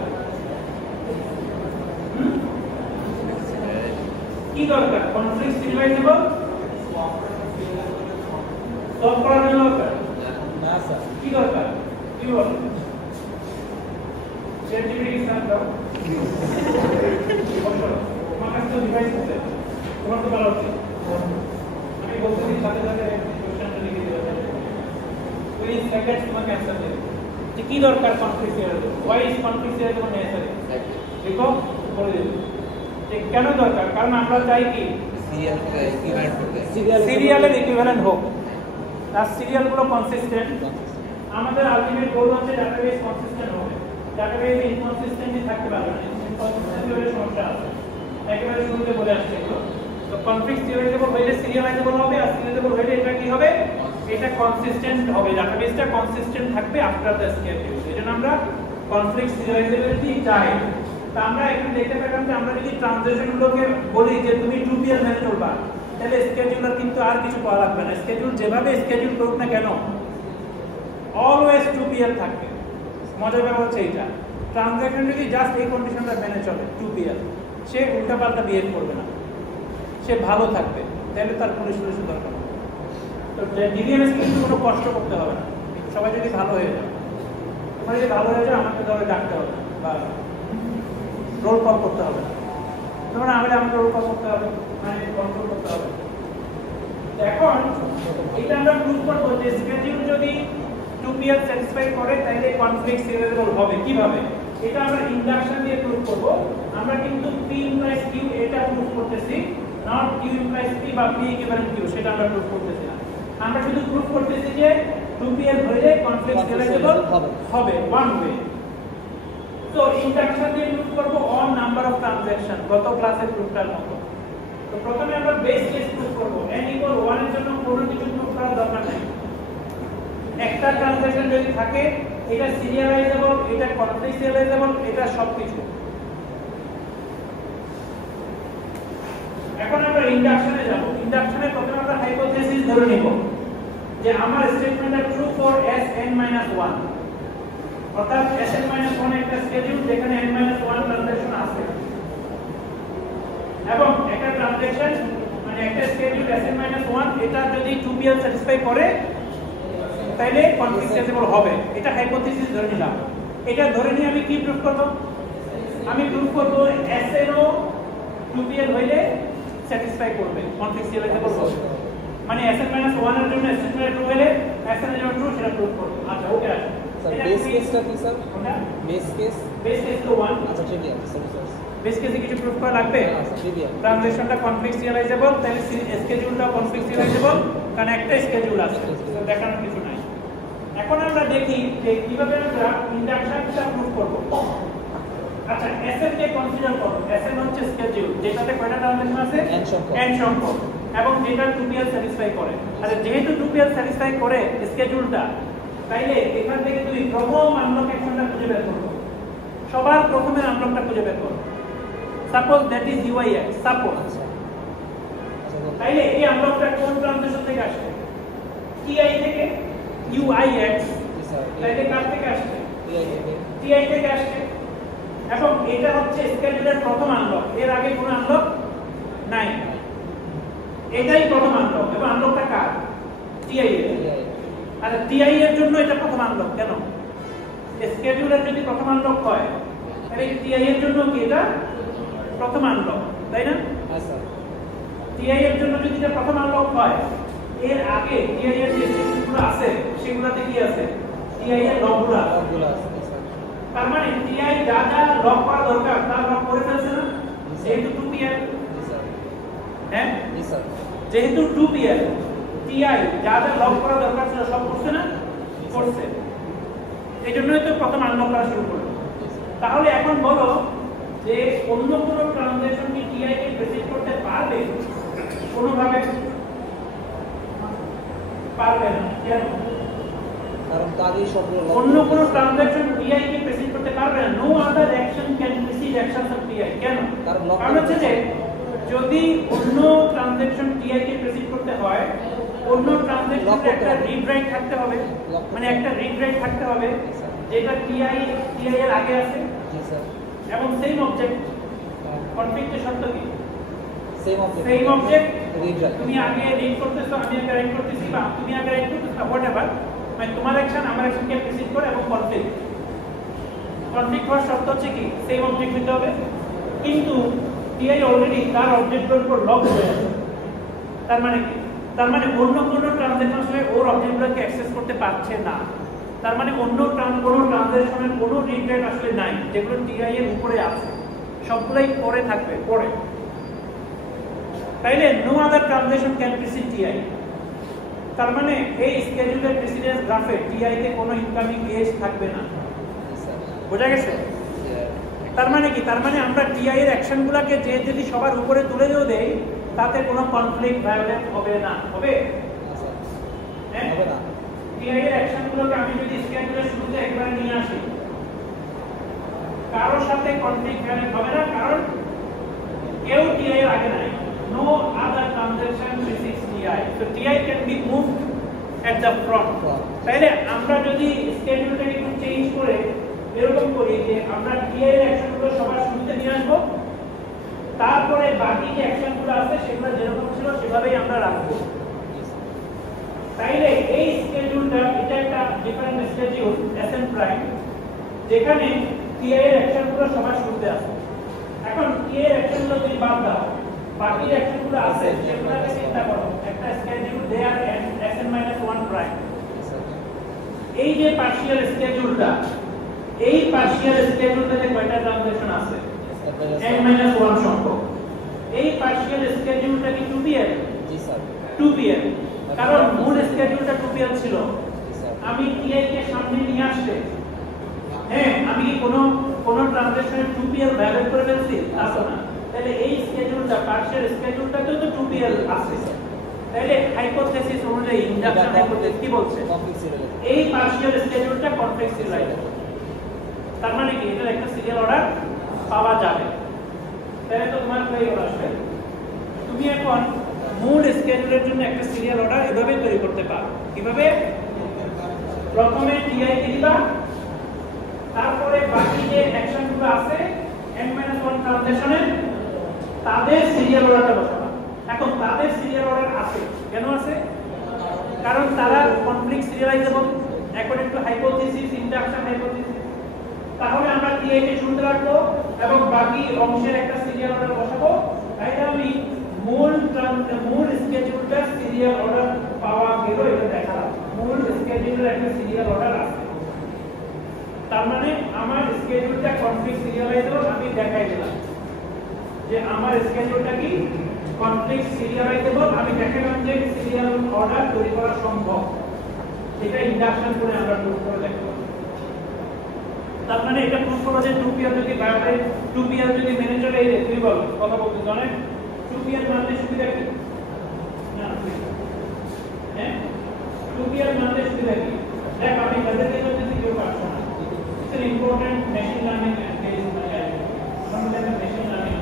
কি দরকার? কনফ্লিক্ট সিরিয়ালাইজেবল সলভ করার জন্য দরকার না স্যার, কি দরকার? কি বল? চ্যাটজিপিটি কি স্যার দাও? তোমার কাছে তো ডিভাইস আছে, তোমার তো বলা উচিত। আমি বলতেছি সাথে সাথে কোশ্চেনটা লিখে দিতে হবে। ওই সেকেন্ড তোমাকে অ্যান্সার দেবে যে কি দরকার conflict serializable. Why is conflict serializable necessary? দেখো বলে দেবে যে কেন দরকার। কারণ আমরা চাই কি সিরিয়ালের ইকুইভ্যালেন্ট হোক, তার সিরিয়ালগুলো কনসিস্টেন্ট। আমাদের আলটিমেট গোল হচ্ছে ডাটাবেস কনসিস্টেন্ট হবে। ডাটাবেস ইনকনসিস্টেন্টলি থাকতে পারবে না, ইনকনসিস্টেন্সি হলে সমস্যা আছে। একেবারে শুরুতে বলে আসছে এগুলো। তো কনফ্লিক্ট সিরিয়ালাইজেবল হইলে সিরিয়ালাইজেবল হবে, আর সিরিয়ালাইজেবল হইলে এটা কি হবে? এটা কনসিস্টেন্ট হবে, ডাটাবেসটা কনসিস্টেন্ট থাকবে আফটার দ্য স্কেডিউল। এজন্য আমরা কনফ্লিক্ট সিরিয়ালাইজেবিলিটি চাই। তা আমরা এখানে দেখতে পেলাম যে আমরা যদি ট্রানজ্যাকশনগুলোকে বলি যে তুমি 2PL মেনে চলবা, তাহলে স্কেডিউলার কিন্তু আর কিছু করা লাগবে না। স্কেডিউল যেভাবে স্কেডিউল করুক না কেন অলওয়েজ 2PL থাকবে। মজার ব্যাপার হচ্ছে এইটা, ট্রানজ্যাকশন যদি জাস্ট এই কন্ডিশনটা মেনে চলে 2PL, সে উল্টাপাল্টা বিহেভ করবে না, সে ভালো থাকবে, তাহলে তার পুলিশ দরকার হবে। তো ডিবিএমএস কিন্তু কোনো কষ্ট করতে হবে না, সবাই যদি ভালো হয়ে যায়। তোমার যদি ভালো হয়ে যায় আমাকে ধরে ডাকতে হবে বা রোল কল করতে হবে না, তোমার আমাকে রোল কল করতে হবে, মানে কন্ট্রোল করতে হবে। এখন এটা আমরা প্রুভ করবো যে স্কেডিউল যদি 2PL স্যাটিসফাই করে তাহলে কনফ্লিক্ট সিরিয়ালাইজেবল হবে। কিভাবে? এটা আমরা ইন্ডাকশন দিয়ে প্রুভ করব। আমরা কিন্তু P ইমপ্লাইজ Q এটা প্রুভ করতেছি, নট Q ইমপ্লাইজ P বা P ইকুইভ্যালেন্ট Q, সেটা আমরা প্রুভ করতেছি না। আমরা শুধু প্রুভ করতেছি যে 2PL হইলে কনফ্লিক্ট সিরিয়ালাইজেবল হবে ওয়ান ওয়ে। তো ইন্ডাকশন দিয়ে প্রুভ করব অন নাম্বার অফ ট্রানজ্যাকশন, গত ক্লাসের প্রুফটার মতো। তো প্রথমে আমরা বেস কেস প্রুভ করব। n = 1 এর জন্য কোনো কিছু প্রুভ করার দরকার নাই। একটা ট্রানজ্যাকশন যদি থাকে, এটা সিরিয়ালাইজেবল, এটা কনফ্লিক্ট সিরিয়ালাইজেবল, এটা সবকিছু। এখন আমরা ইন্ডাকশনে যাব। ইন্ডাকশনে প্রথমে আমরা হাইপোথিসিস ধরে নিব যে আমার স্টেটমেন্টটা ট্রু ফর Sn-1, অর্থাৎ Sn-1 একটা স্কেডিউল যেখানে n-1 ট্রানজাকশন আছে এবং একটা ট্রানজাকশন মানে একটা স্কেডিউল Sn-1 এটা যদি 2PL স্যাটিসফাই করে তাহলে কনফ্লিক্ট স্টেবল হবে। এটা হাইপোথিসিস ধরে নিলাম। এটা ধরে নিয়ে আমি কি প্রুফ করব? আমি প্রুফ করব Sn-ও 2PL হইলে স্যাটিসফাই করবে, কনফ্লিক্ট স্টেবল হবে। মানে Sn-1 এর জন্য স্টেটমেন্ট ট্রু হলে Sn এর জন্য ট্রু সেটা প্রুফ করব। আচ্ছা ওকে আছে স্যার বেস কেসটা কি স্যার? ওটা বেস কেস তো 1। আচ্ছা ট্রিভিয়াল স্যার। বেস কেসে কিছু প্রুফ করা লাগবে? আচ্ছা ট্রিভিয়াল। ট্রানজিশনটা কনফ্লিক্ট সিরিয়ালাইজেবল, তাহলে স্কেডিউলটা কনফ্লিক্ট সিরিয়ালাইজেবল, কারণ একটা স্কেডিউল আছে, তো দেখানোর কিছু নাই। এখন আমরা দেখি যে কিভাবে আমরা ইন্ডাকশনটা প্রুফ করব। আচ্ছা Sn কে কনসিডার করব। Sn হচ্ছে স্কেডিউল যেটাতে কয়টা ট্রানজিশন আছে? n সংখ্যক এবং যেটা 2PL স্যাটিসফাই করে। আচ্ছা যেহেতু 2PL স্যাটিসফাই করে স্কেডিউলটা, তাইলে এখান থেকে তুমি প্রথম আনলক অ্যাকশনটা খুঁজে বের করব। সবার প্রথমে আনলকটা খুঁজে বের করব। Suppose that is UIX, suppose. তাইলে এই আনলকটা কোন ট্রানজিশন থেকে আসছে? TI থেকে। UIX তাইলে কার থেকে আসছে? TI থেকে আসছে। এবং এটা হচ্ছে স্কেডিউলের প্রথম আনলক, এর আগে কোনো আনলক নাই, এটাই প্রথম আনলক। এবং আনলকটা কার? TI এর। আর TI এর জন্য এটা প্রথম আনলক। কেন? স্কেডিউলের যদি প্রথম আনলক হয় তাহলে TI এর জন্য কি এটা প্রথম আনলক, তাই না? হ্যাঁ স্যার। TI এর জন্য যদি এটা প্রথম আনলক হয়, এর আগে TI এর যে স্টেটমেন্টগুলো আছে সেগুলোতে কি আছে? TI এর লকগুলো আছে। তার মানে TI যা যা লক করা দরকার তা লক করে ফেলছে না, যেহেতু 2PL। হ্যাঁ জি স্যার। যেহেতু 2PL, TI যা যা লক করা দরকার ছিল সব করছে না? করছে। এই জন্যই তো প্রথম আনলক করা শুরু করলো। তাহলে এখন বলো যে অন্য কোনো ট্রানজাকশন কি TI কে প্রেসিড করতে পারবে? কোনোভাবে পারবে না। কেন? কারণ তারই সবগুলো অন্য কোনো ট্রানজাকশন TI কে প্রেসিড করতে পারবে না। No other action can precede actions of TI। কেন? কারণ হচ্ছে যে যদি অন্য ট্রানজাকশন TI কে প্রেসিড করতে হয়, অন্য ট্রানজাকশনের একটা রিড রাইট থাকতে হবে, মানে একটা রিড রাইট থাকতে হবে যেটা TI এর আগে আছে। জি স্যার। এবং সেম অবজেক্ট। কনফ্লিক্টের শর্ত কি? Same object read write. তুমি আগে রিড করতেছো, আমি আগে রাইট করতেছি, বা তুমি আগে রাইট করতেছো, হোয়াটএভার, মানে তোমার অ্যাকশন আমার অ্যাকশনকে প্রিসিড করে এবং কনফ্লিক্ট হওয়ার শর্ত হচ্ছে কি? সেম অবজেক্ট হতে হবে। কিন্তু TI অলরেডি তার অবজেক্টের উপর লক হয়ে আছে। তার মানে কি? তার মানে অন্য কোনো ট্রানজাকশন সে ওর অবজেক্টগুলোকে অ্যাক্সেস করতে পারছে না। তার মানে অন্য কোনো ট্রানজাকশনের কোনো রিড রাইট আসলে নাই, যেগুলো TI এর উপরে আছে, সবগুলাই পরে থাকবে, পরে। তাইলে no other transaction can precede TI। তার মানে এই স্কেডিউলের প্রেসিডেন্স গ্রাফে TI তে কোনো ইনকামিং এজ থাকবে না। বোঝা গেছে? তার মানে কি? তার মানে আমরা TI এর অ্যাকশনগুলোকে যে যদি সবার উপরে তুলে দেই তাতে কোনো কনফ্লিক্ট ভায়োলেট হবে না। হবে? হ্যাঁ হবে না। TI এর অ্যাকশনগুলোকে আমি যদি স্কেডিউলের শুরুতে একবার নিয়ে আসি, কারোর সাথে কনফ্লিক্ট ভায়োলেট হবে না, কারণ কেউ TI এর আগে নাই। No other transaction precedes TI. So TI can be moved at the front. তাইলে আমরা যদি স্কেডিউলটাকে একটু চেঞ্জ করে এরকম করি যে আমরা TI এর অ্যাকশনগুলো সবার শুরুতে নিয়ে আসবো, তারপরে বাকি যে অ্যাকশনগুলো আছে সেগুলো যেরকম ছিল সেভাবেই আমরা রাখবো। তাইলে এই স্কেডিউলটা এটা একটা ডিফারেন্ট স্কেডিউল Sn প্রাইম, যেখানে TI এর অ্যাকশনগুলো সবার শুরুতে আছে। এখন TI এর অ্যাকশনগুলো যদি বাদ দাও, বাকি অ্যাকশনগুলো আছে সেগুলোকে চিন্তা করো। একটা স্কেডিউল দেয়ার Sn-1 প্রাইম, এই যে পার্শিয়াল স্কেডিউলটা, এই পার্শিয়াল স্কেডিউলটাতে কয়টা ট্রানজাকশন আছে? n-1 সংখ্যক। এই পার্শিয়াল স্কেডিউলটা কি 2PL? জি স্যার 2PL, কারণ মূল স্কেডিউলটা 2PL ছিল। আমি TI কে সামনে নিয়ে আসলে হ্যাঁ আমি কি কোনো ট্রানজাকশনের 2PL ভ্যালিড করে ফেলছি? আসো না। তাহলে এই স্কেডিউলটা পার্শিয়াল স্কেডিউলটাতেও তো 2PL আছে। তাহলে হাইপোথিসিস অনুযায়ী ইন্ডাকশন হাইপোথিসিস কি বলছে? এই পার্শিয়াল স্কেডিউলটা কনফ্লিক্ট সিরিয়ালাইজেবল। তার মানে কি? এটা একটা সিরিয়াল অর্ডার পাওয়া যাবে। তাহলে তো তোমার ফেইল আসবে। তুমি তুমি এখন মূল স্কেজুলের জন্য একটা সিরিয়াল অর্ডার এভাবে তৈরি করতে পারো। কিভাবে? প্রথমে টিআই দিবা, তারপরে বাকি যে অ্যাকশনগুলো আছে n-1 ট্রানজেকশনে তাদের সিরিয়াল অর্ডারটা বসাবা। এখন তাদের সিরিয়াল অর্ডার আছে, কেন আছে? কারণ তারা conflict serializable according to hypothesis, induction hypothesis. তাহলে আমরা টিআই কে শুরুতে রাখবো এবং বাকি অংশের একটা সিরিয়াল অর্ডার বসাবো। তাইলে আমি মূল স্কেজুলটা সিরিয়াল অর্ডার পাওয়া গেল, এটা দেখালাম। মূল স্কেজুলের একটা সিরিয়াল অর্ডার আছে, তার মানে আমার স্কেজুলটা কনফ্লিক্ট সিরিয়ালাইজেবল। আমি দেখাই দিলাম যে আমার স্কেজুলটা কি কনফ্লিক্ট সিরিয়ালাইজেবল। আমি দেখালাম যে সিরিয়াল অর্ডার তৈরি করা সম্ভব, এটা ইন্ডাকশন করে আমরা প্রুফ করে দেখাবো। তার মানে এটা প্রুফ করো যে 2pl যদি বাইরে 2pl যদি মেনে চলে, এই তুমি বলো কথা বলতে জানে 2pl মানে সুবিধা কি? না হ্যাঁ 2pl মানে সুবিধা কি? দেখ আমি বলতে যদি কেউ পারছো না, it's an important machine learning case, মানে আমাদের মেশিন লার্নিং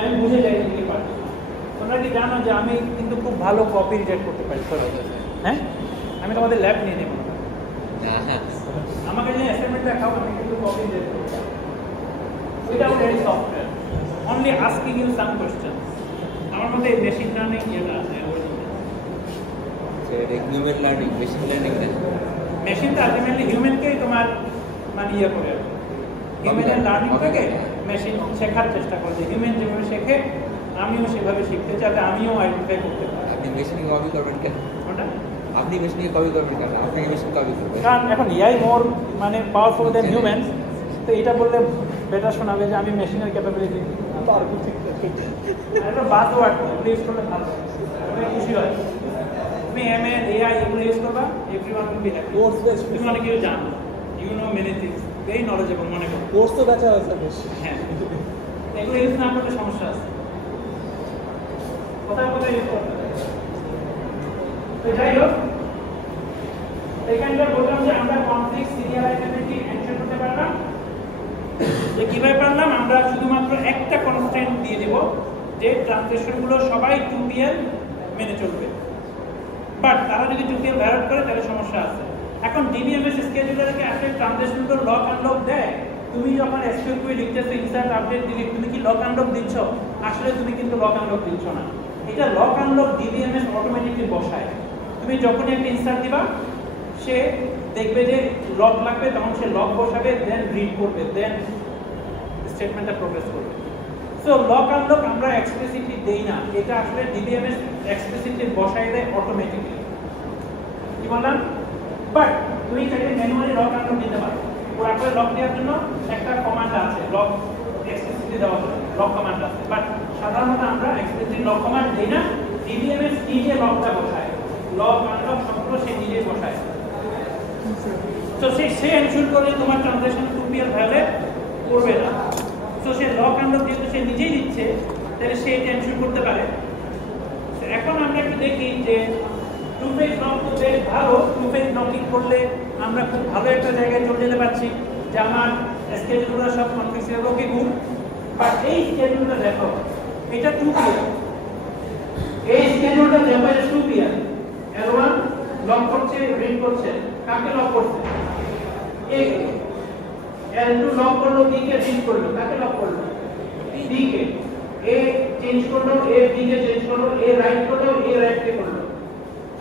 আমি বুঝে যাই কি পারছো। তোমরা কি জানো যে আমি কিন্তু খুব ভালো কপি রিডাক্ট করতে পারি? হ্যাঁ, আমি তোমাদের ল্যাব নিয়ে নেব না, আমাকে যে অ্যাসাইনমেন্ট দেখাও আমি কিন্তু কপি রিডাক্ট করতে পারি without any software, only asking you some questions. আমার মধ্যে মেশিন লার্নিং যেটা আছে হিউম্যান লার্নিং, মেশিন লার্নিং না, মেশিনটা আলটিমেটলি হিউম্যানকেই তোমার মানে ইয়ে করে, হিউম্যানের লার্নিংটাকে মেশিন শেখার চেষ্টা করে। হিউম্যান যেভাবে শেখে আমিও সেভাবে শিখতে চাই, যাতে আমিও আইডেন্টিফাই করতে পারি। আপনি মেশিনকে কপি করবেন কেন? ওটা আপনি মেশিনকে কপি করবেন কেন? আপনি মেশিন কপি করবেন কারণ এখন এআই মোর মানে পাওয়ারফুল দ্যান হিউম্যান, তো এটা বললে বেটার শোনাবে যে আমি মেশিনের ক্যাপাবিলিটি পারবো। ঠিক একটা বাদ ওয়ার্ড ইউজ করলে ভালো, আমি খুশি হয়। তুমি এমএল এআই এগুলো ইউজ করবা, everyone will be happy. Course base তুমি অনেক কিছু জানো, you know many things, very knowledgeable মনে করো। কোর্স তো বেচা হয়েছে বেশ। হ্যাঁ, এগুলো ইউজ না করলে সমস্যা আছে, কোথায় কোথায় ইউজ করতে। তো যাই হোক, এখানটা বললাম যে আমরা কমপ্লেক্স সিরিয়ালাইজেবিলিটি এনশিওর করতে পারলাম। যে কিভাবে পারলাম? আমরা শুধুমাত্র একটা কনস্ট্যান্ট দিয়ে দেব যে ট্রানজেকশনগুলো সবাই 2pl মেনে চলবে, বাট তারা যদি 2pl ভ্যারিয়েট করে তাহলে সমস্যা আছে। এখন ডিবিএমএস স্কেজুলারকে আসলে ট্রানজেকশনগুলো লক আনলক দেয়। তুমি যখন এসকিউ কুই লিখতেছো ইনসার্ট আপডেট ডিলিট, তুমি কি লক আনলক দিচ্ছ? আসলে তুমি কিন্তু লক আনলক দিচ্ছ না। এটা লক আনলক ডিবিএমএস অটোমেটিক্যালি বসায়। তুমি যখনই একটা ইনসার্ট দিবা সে দেখবে যে লক লাগবে, তখন সে লক বসাবে, দেন রিড করবে, দেন স্টেটমেন্টটা প্রোগ্রেস করবে। সো লক আনলক আমরা এক্সপ্লিসিটলি দেই না, এটা আসলে ডিবিএমএস এক্সপ্লিসিটলি বসায় দেয় অটোমেটিক্যালি। কি বললাম? বাট তুমি চাইলে ম্যানুয়ালি লক আনলক দিতে পারো। ওর আসলে লক দেওয়ার জন্য একটা কমান্ড আছে, লক এক্সপ্লিসিটলি দেওয়ার জন্য লক কমান্ড আছে, বাট সাধারণত আমরা এক্সপ্লিসিটলি লক কমান্ড দেই না। ডিবিএমএস নিজে লকটা বসায়, লক আনলক সবগুলো সে নিজেই বসায়। তো সে এনশিওর করে তোমার ট্রানজেকশন 2pl ভায়োলেট করবে না। তো সে লক আনলক যেহেতু সে নিজেই দিচ্ছে, তাহলে সে এটা এনশিওর করতে পারে। এখন আমরা একটু দেখি যে 2-phase লক তো বেশ ভালো। 2-phase লকিং করলে আমরা খুব ভালো একটা জায়গায় চলে যেতে পারছি যে আমার স্কেজুলগুলো সব কনফিক্স হবে, ওকে গুড। বাট এই স্কেজুলটা দেখো, এটা 2pl, এই স্কেজুলটা দেখো এটা 2pl। L1 লক করছে, রিড করছে, কাকে লক করছে? A K. L2 লক করলো, B কে রিড করলো, কাকে লক করলো? D K. A চেঞ্জ করলো, A B কে চেঞ্জ করলো, A রাইট করলো, A রাইট কে করলো।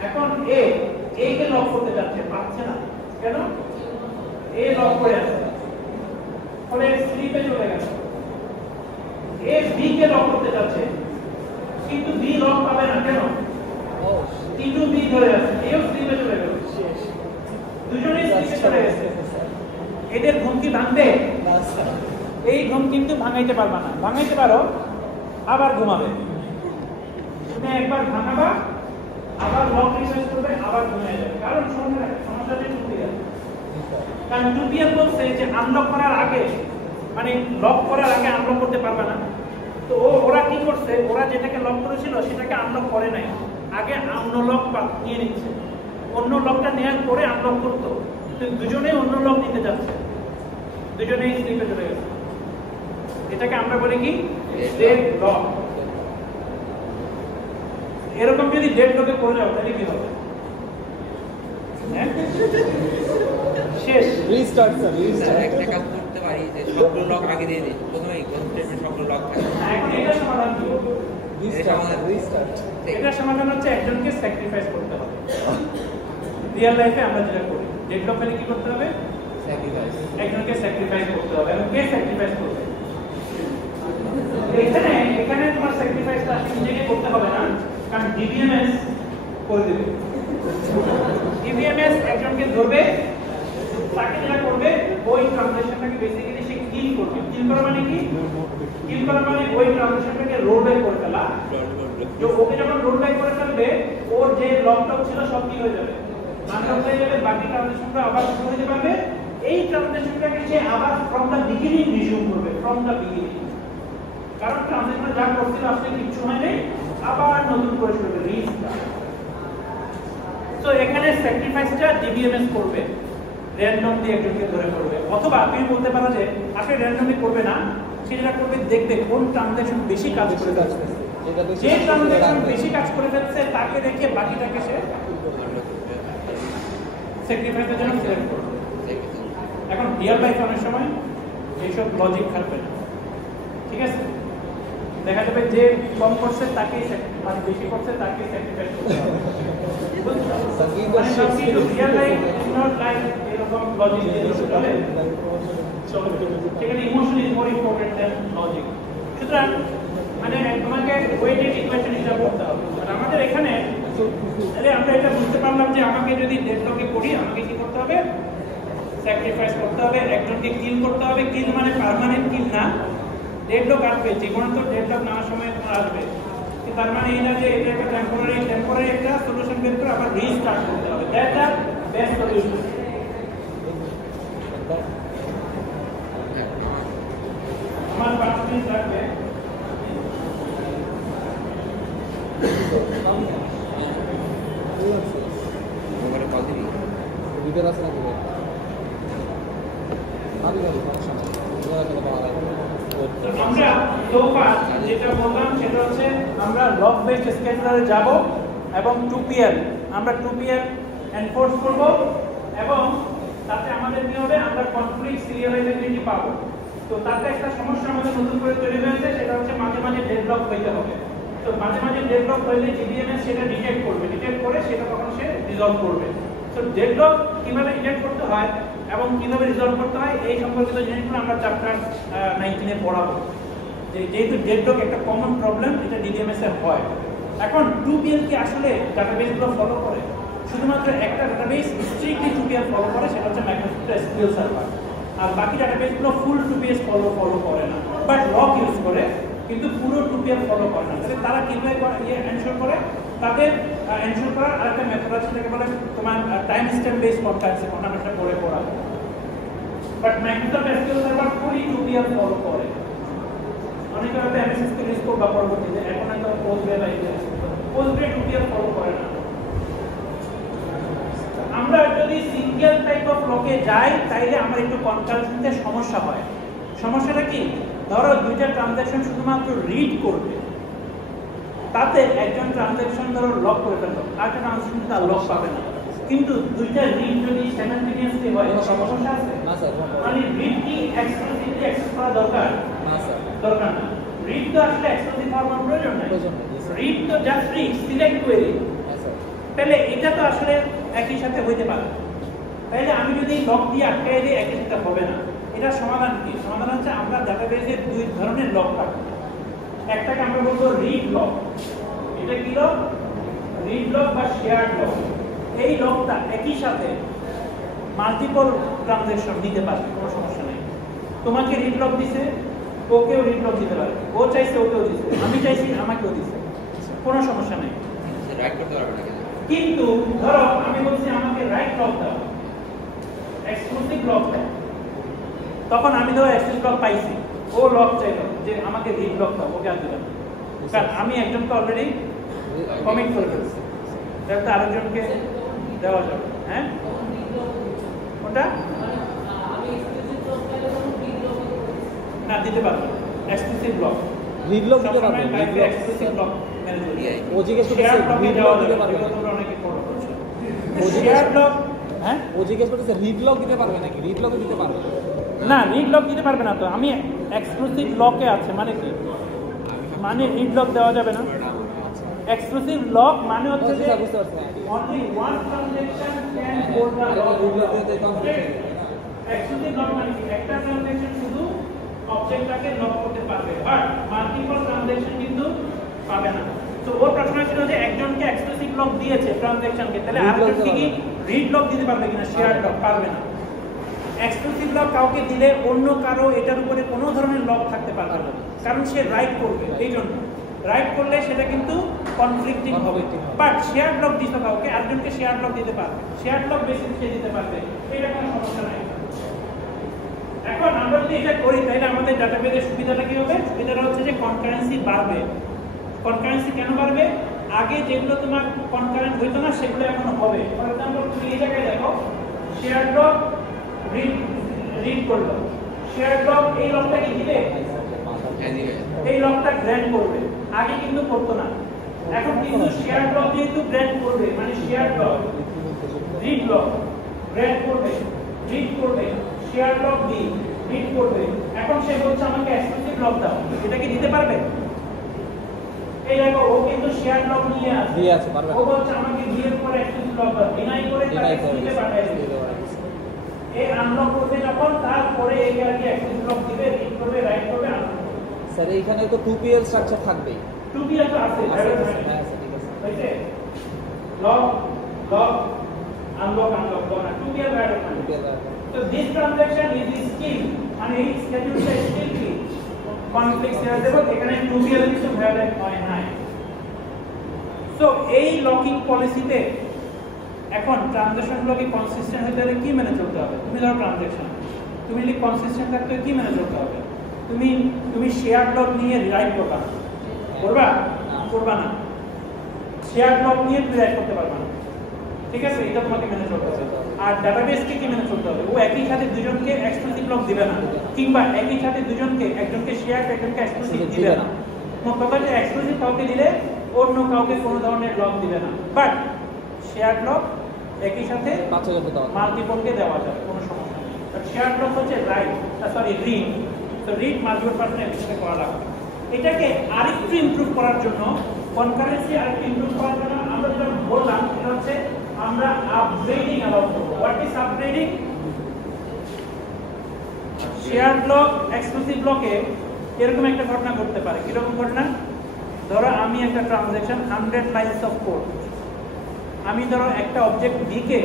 এখন A কে লক করতে যাচ্ছে, পারছে না। কেন? A লক করে আছে, ফলে স্লিপে চলে গেল। A B কে লক করতে যাচ্ছে, কিন্তু B লক পাবে না। কেন? কিন্তু B ধরে আছে, এও স্লিপে চলে গেল। দুজনেই স্লিপে চলে গেছে। এদের ঘুম কি ভাঙবে? এই ঘুম কিন্তু ভাঙাইতে পারবা না। ভাঙাইতে পারো, আবার ঘুমাবে। তুমি একবার ভাঙাবা, আবার লক রিফ্রেশ করবে, আবার ঘুমিয়ে যাবে। কারণ সমস্যাটা 2pl। কারণ 2pl বলছে যে আনলক করার আগে, মানে লক করার আগে আনলক করতে পারবে না। তো ওরা কি করছে? ওরা যেটাকে লক করেছিল সেটাকে আনলক করে নাই, আগে অন্য লক নিয়ে নিচ্ছে। অন্য লকটা নেওয়ার পরে আনলক করতো। দুজনেই অন্য লক নিতে যাচ্ছে, দুজনেই স্লিপে চলে গেছে। এটাকে আমরা বলি কি? Dead lock. এরকম যদি ডেডলকে করে যাও তাহলে কি হবে? হ্যাঁ শেষ। Restart sir, sir restart. একটা কাজ করতে পারি যে সবগুলো লক আগে দিয়ে দিই, প্রথমেই কোন স্টেটমেন্ট সবগুলো লক থাকে। এখন এটার সমাধান কি? রিস্টার্ট। এটার সমাধান হচ্ছে একজনকে স্যাক্রিফাইস করতে হবে। রিয়েল লাইফে আমরা যেটা করি, ডেডলক হলে কি করতে হবে? স্যাক্রিফাইস। একজনকে স্যাক্রিফাইস করতে হবে। এবং কে স্যাক্রিফাইস করবে? এখানে তোমার স্যাক্রিফাইসটা নিজেকে করতে হবে না, কারণ ডিবিএমএস করে দেবে। ডিবিএমএস একজনকে ধরবে, তাকে যেটা করবে ওই ট্রানজাকশনটাকে বেসিক্যালি সে কিল করবে। কিল করা মানে কি? কিল করা মানে ওই ট্রানজাকশনটাকে রোল ব্যাক করে ফেলা। যে ওকে যখন রোল ব্যাক করে ফেলবে, ওর যে লকডাউন ছিল সব কি হয়ে যাবে? আনলক হয়ে যাবে, বাকি ট্রানজাকশনটা আবার শুরু হতে পারবে। এই ট্রানজাকশনটাকে সে আবার ফ্রম দ্য বিগিনিং রিজিউম করবে, ফ্রম দ্য বিগিনিং। কারণ ট্রানজাকশন যা করছিল আসলে কিছু হয়নি, আবার নতুন করে শুরু করবে, রিস্টার্ট। তো এখানে স্যাক্রিফাইসটা ডিবিএমএস করবে, র্যান্ডমলি একজনকে ধরে করবে। অথবা তুমি বলতে পারো যে আসলে র্যান্ডমলি করবে না, সেটা করবে দেখবে কোন ট্রানজাকশন বেশি কাজ করে যাচ্ছে। যে ট্রানজাকশন বেশি কাজ করে ফেলছে তাকে রেখে বাকিটাকে সে স্যাক্রিফাইসের জন্য সিলেক্ট করবে। এখন রিয়েল লাইফে অনেক সময় এইসব লজিক থাকবে না, ঠিক আছে? দেখা যাবে যে কম করছে তাকেই মানে বেশি করছে তাকেই স্যাক্রিফাইস করতে হবে। মানে সবকিছু real life is not like এরকম লজিক দিয়ে চলে। সেখানে emotion is more important than logic. সুতরাং মানে তোমাকে ওয়েটেড ইকুয়েশন হিসাব করতে হবে। আর আমাদের এখানে আমরা এটা বুঝতে পারলাম যে আমাকে যদি ডেডলকে করি আমাকে কি করতে হবে? স্যাক্রিফাইস করতে হবে, একজনকে কিল করতে হবে। কিল মানে পার্মানেন্ট কিল না, ডেডলক আসবে, যে কোনো তো ডেডলক নানা সময় তোমার আসবে। তার মানে এই না যে এটা একটা টেম্পোরারি একটা সলিউশন বের করে আবার রিস্টার্ট করতে হবে। That's the best solution. আমার 5 মিনিট লাগবে। মোবাইলে কল দিবি? ভিতরে আছে নাকি? আমি বলি সমস্যা নেই, আমরা সোফা যেটা বললাম সেটা হচ্ছে আমরা লক বেসড স্কেজুলারে যাব এবং 2PL আমরা 2PL এনফোর্স করব এবং তাতে আমাদের কি হবে? আমরা কনফ্লিক্ট সিরিয়ালাইজেবিলিটি পাবো। তো তাতে একটা সমস্যা আমাদের নতুন করে তৈরি হয়েছে, সেটা হচ্ছে মাঝে মাঝে ডেডলক হইতে হবে। তো মাঝে মাঝে ডেডলক হইলে ডিবিএমএস সেটা ডিটেক্ট করবে, ডিটেক্ট করে সেটা তখন সে রিজলভ করবে। তো ডেডলক কিভাবে ডিটেক্ট করতে হয় এবং কিভাবে রিজলভ করতে হয় এই সম্পর্কিত জিনিসগুলো আমরা চ্যাপ্টার 19 এ পড়াবো। যেহেতু ডেডলক একটা কমন প্রবলেম, এটা ডিবিএমএস এর হয়। এখন 2PL কি আসলে ডাটাবেসগুলো ফলো করে? শুধুমাত্র একটা ডাটাবেস স্ট্রিক্টলি 2PL ফলো করে, সেটা হচ্ছে মাইক্রোসফট এসকিউএল সার্ভার। আর বাকি ডাটাবেসগুলো ফুল 2PS ফলো করে না, বাট লক ইউজ করে, কিন্তু পুরো 2PL ফলো করে না। তাহলে তারা কিভাবে এনশিওর করে? তাদের এনশিওর করার আরেকটা মেথড আছে যেটাকে বলে তোমার টাইম স্ট্যাম্প বেস কনফারেন্সিং, আমরা সেটা করে পড়াবো। But Microsoft SQL server fully 2PL follow করে। অনেকে হয়তো এমএসএস কে ইউজ করবা পরবর্তীতে, এখন হয়তো পোস্টগ্রে বা পোস্টগ্রে 2PL ফলো করে না। আমরা যদি সিঙ্গেল টাইপ অফ লকে যাই তাইলে আমার একটু কনকারেন্সিতে সমস্যা হয়। সমস্যাটা কি? ধরো দুইটা ট্রানজাকশন শুধুমাত্র রিড করবে, তাতে একজন ট্রানজাকশন ধরো লক করে ফেললো, আরেকটা ট্রানজাকশন তার লক পাবে না। কিন্তু দুইটা রিড যদি সাইমালটেনিয়াসলি হয় সমস্যা আছে না স্যার। মানে রিড কি এক্সক্লুসিভলি অ্যাক্সেস করা দরকার? না স্যার, দরকার না। রিড তো আসলে এক্সক্লুসিভ হওয়ার প্রয়োজন নেই। রিড তো জাস্ট রিড, সিলেক্ট কোয়েরি। তাহলে এটা তো আসলে একই সাথে হইতে পারে। তাইলে আমি যদি লক দিয়ে আটকাই দিই একই সাথে হবে না। এটার সমাধান কি? সমাধান হচ্ছে আমরা ডাটাবেসে দুই ধরনের লক রাখবো। একটাকে আমরা বলবো রিড লক। এটা কি লক? রিড লক বা শেয়ার্ড লক। এই লকটা একই সাথে মাল্টিপল ট্রানজাকশন দিতে পারবে, কোনো সমস্যা নেই। তোমাকে রিড লক দিছে, ওকেও রিড লক দিতে পারে। ও চাইছে ওকেও দিছে, আমি চাইছি আমাকেও দিছে, কোনো সমস্যা নেই। রাইট করতে পারবে না কেন? কিন্তু ধরো আমি বলছি আমাকে রাইট লক দাও, এক্সক্লুসিভ লক দাও, তখন আমি ধরো এক্সক্লুসিভ লক পাইছি, ও লক চাইলো যে আমাকে রিড লক দাও, ওকে আর দিলাম, কারণ আমি একজনকে অলরেডি কমিট করে ফেলছি, তাহলে আরেকজনকে দেওয়া যাবে। হ্যাঁ, ওটা না দিতে পারবে এক্সক্লুসিভ লক। রিড লক দিতে পারবে, সবসময় read type lock exclusive lock মেনে চলি। ও জিজ্ঞেস করতেছে Shared lock এ রিড যাওয়া লক দিতে যাবে, পারবে এটা নাকি? তোমরা অনেকে follow করছো। ও জিজ্ঞেস Shared lock, হ্যাঁ? ও জিজ্ঞেস করতেছে রিড লক দিতে পারবে নাকি? রিড লক দিতে পারবে না, রিড লক দিতে পারবে না তো। আমি এক্সক্লুসিভ লকে আছে মানে কি? মানে রিড লক দেওয়া যাবে না। এক্সক্লুসিভ লক মানে হচ্ছে যে বুঝতে পারছি, হ্যাঁ, ঠিক আছে। only one transaction can hold the আরে, lock. read lock দিতে তো Okay? এক্সক্লুসিভ লক মানে কি? একটা ট্রানজাকশন শুধু অবজেক্টটাকে লক করতে পারবে, বাট মাল্টিপল ট্রানজাকশন কিন্তু পাবে না। তো ওর প্রশ্ন ছিল যে একজনকে এক্সক্লুসিভ লক দিয়েছে ট্রানজাকশনকে, তাহলে Read lock আরেকজনকে কি রিড লক দিতে পারবে কিনা? শেয়ার লক পারবে না। এক্সক্লুসিভ লক কাউকে দিলে অন্য কারো এটার উপরে কোনো ধরনের লক থাকতে পারবে না, কারণ সে রাইট করবে। এই জন্য রাইট করলে সেটা কিন্তু কনফ্লিক্টিং হবে। বাট শেয়ার লক দিতে কাউকে, আরেকজনকে শেয়ার লক দিতে পারবে, শেয়ার লক বেশি সে দিতে পারবে, এটা কোনো সমস্যা নাই। এখন আমরা যদি এটা করি তাহলে আমাদের ডাটাবেসের সুবিধাটা কি হবে? সুবিধাটা হচ্ছে যে কনকারেন্সি বাড়বে। কনকারেন্সি কেন বাড়বে? আগে যেগুলো তোমার কনকারেন্ট হইতো না সেগুলো এখন হবে। ফর এক্সাম্পল তুমি এই জায়গায় দেখো শেয়ার লক রিড করলো, শেয়ার লক এই লকটা কি দিবে? এই লকটা গ্র্যান্ট করবে, আগে কিন্তু করতো না। এখন কিন্তু শেয়ার লক যেহেতু গ্র্যান্ট করবে, মানে share lock read lock grant করবে, রিড করবে, শেয়ার লক দি রিড করবে। এখন সে বলছে আমাকে এক্সক্লুসিভ লক দাও, এটা কি দিতে পারবে? এই দেখো ও কিন্তু শেয়ার লক নিয়ে আছে, পারবে। ও বলছে আমাকে বিয়ের পরে এক্সক্লুসিভ লক দাও, ডিনাই করে তাকে এক্সক্লুসিভে পাঠিয়ে দিবে। এই আনলক করবে যখন, তারপরে এই আগে এক্সক্লুসিভ লক দিবে, রিড করবে, রাইট করবে, আনলক। স্যার এইখানে তো 2PL স্ট্রাকচার থাকবেই। 2PL তো আছে, হ্যাঁ স্যার, ঠিক আছে। হইছে লক লক আনলক আনলক না 2PL রাইট মানে। 2PL So this transaction is still and its schedule is still কি conflict শেয়ার দেব, এখানে 2PL এর কিছু ভ্যালিড হয় না। সো এই লকিং পলিসিতে এখন ট্রানজাকশন গুলোকে কনসিস্টেন্ট হতে হলে কি মেনে চলতে হবে? তুমি ধরো ট্রানজাকশন, তুমি যদি কনসিস্টেন্ট থাকতে কি মেনে চলতে হবে? তুমি শেয়ার লক নিয়ে রাইট করবা না, করবা না। শেয়ার লক নিয়ে তুমি রাইট করতে পারবা না, ঠিক আছে? এটা তোমাকে মেনে চলতে হবে। আর ডাটাবেসকে কি মেনে চলতে হবে? ও একই সাথে দুজনকে এক্সক্লুসিভ লক দিবে না, কিংবা একই সাথে দুজনকে, একজনকে শেয়ার একজনকে এক্সক্লুসিভ দিবে না। মোট কথা হচ্ছে এক্সক্লুসিভ কাউকে দিলে অন্য কাউকে কোনো ধরনের লক দিবে না, বাট শেয়ার লক একই সাথে মাল্টিপলকে দেওয়া যাবে, কোনো সমস্যা নেই। বাট শেয়ার লক হচ্ছে রাইট, রিড। তো রিড মাল্টিপল পার্সনের একসাথে করা লাগবে। এটাকে আরেকটু ইমপ্রুভ করার জন্য, কনকারেন্সি আরেকটু ইমপ্রুভ করার জন্য আমরা যেটা বললাম সেটা হচ্ছে আমরা আপগ্রেডিং অ্যালাউ করব। What is upgrading? Share block exclusive ব্লকে এরকম একটা ঘটনা ঘটতে পারে। কিরকম ঘটনা? ধরো আমি একটা ট্রানজাকশন 100 লাইনস অফ কোড, আমি ধরো একটা অবজেক্ট দিকে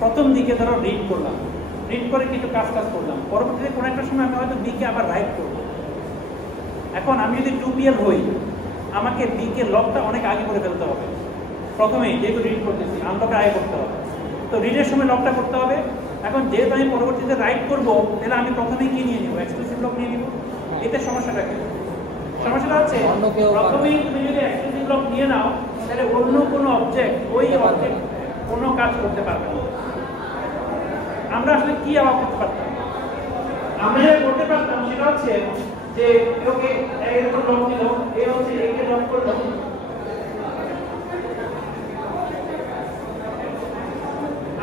প্রথম দিকে ধরো রিড করলাম, রিড করে কিছু কাজ করলাম, পরবর্তীতে কোনো একটা সময় আমি হয়তো বিকে আবার রাইট করব। এখন আমি যদি 2PL হই, আমাকে বিকে লকটা অনেক আগে করে ফেলতে হবে। প্রথমেই যেহেতু রিড করতেছি, আনলকটা আগে করতে হবে, তো রিডের সময় লকটা করতে হবে। এখন যেহেতু আমি পরবর্তীতে রাইট করব, তাহলে আমি প্রথমেই কি নিয়ে নিব? এক্সক্লুসিভ লক নিয়ে নিব। এতে সমস্যাটা কি? সমস্যাটা হচ্ছে প্রথমেই তুমি যদি এক্সক্লুসিভ লক নিয়ে নাও, তাহলে অন্য কোনো অবজেক্ট ওই অবজেক্ট কোনো কাজ করতে পারবে না। আমরা আসলে কি আবার করতে পারতাম? আমরা যেটা করতে পারতাম সেটা হচ্ছে যে ওকে এরকম লক দিল, এই হচ্ছে একে লক করলো,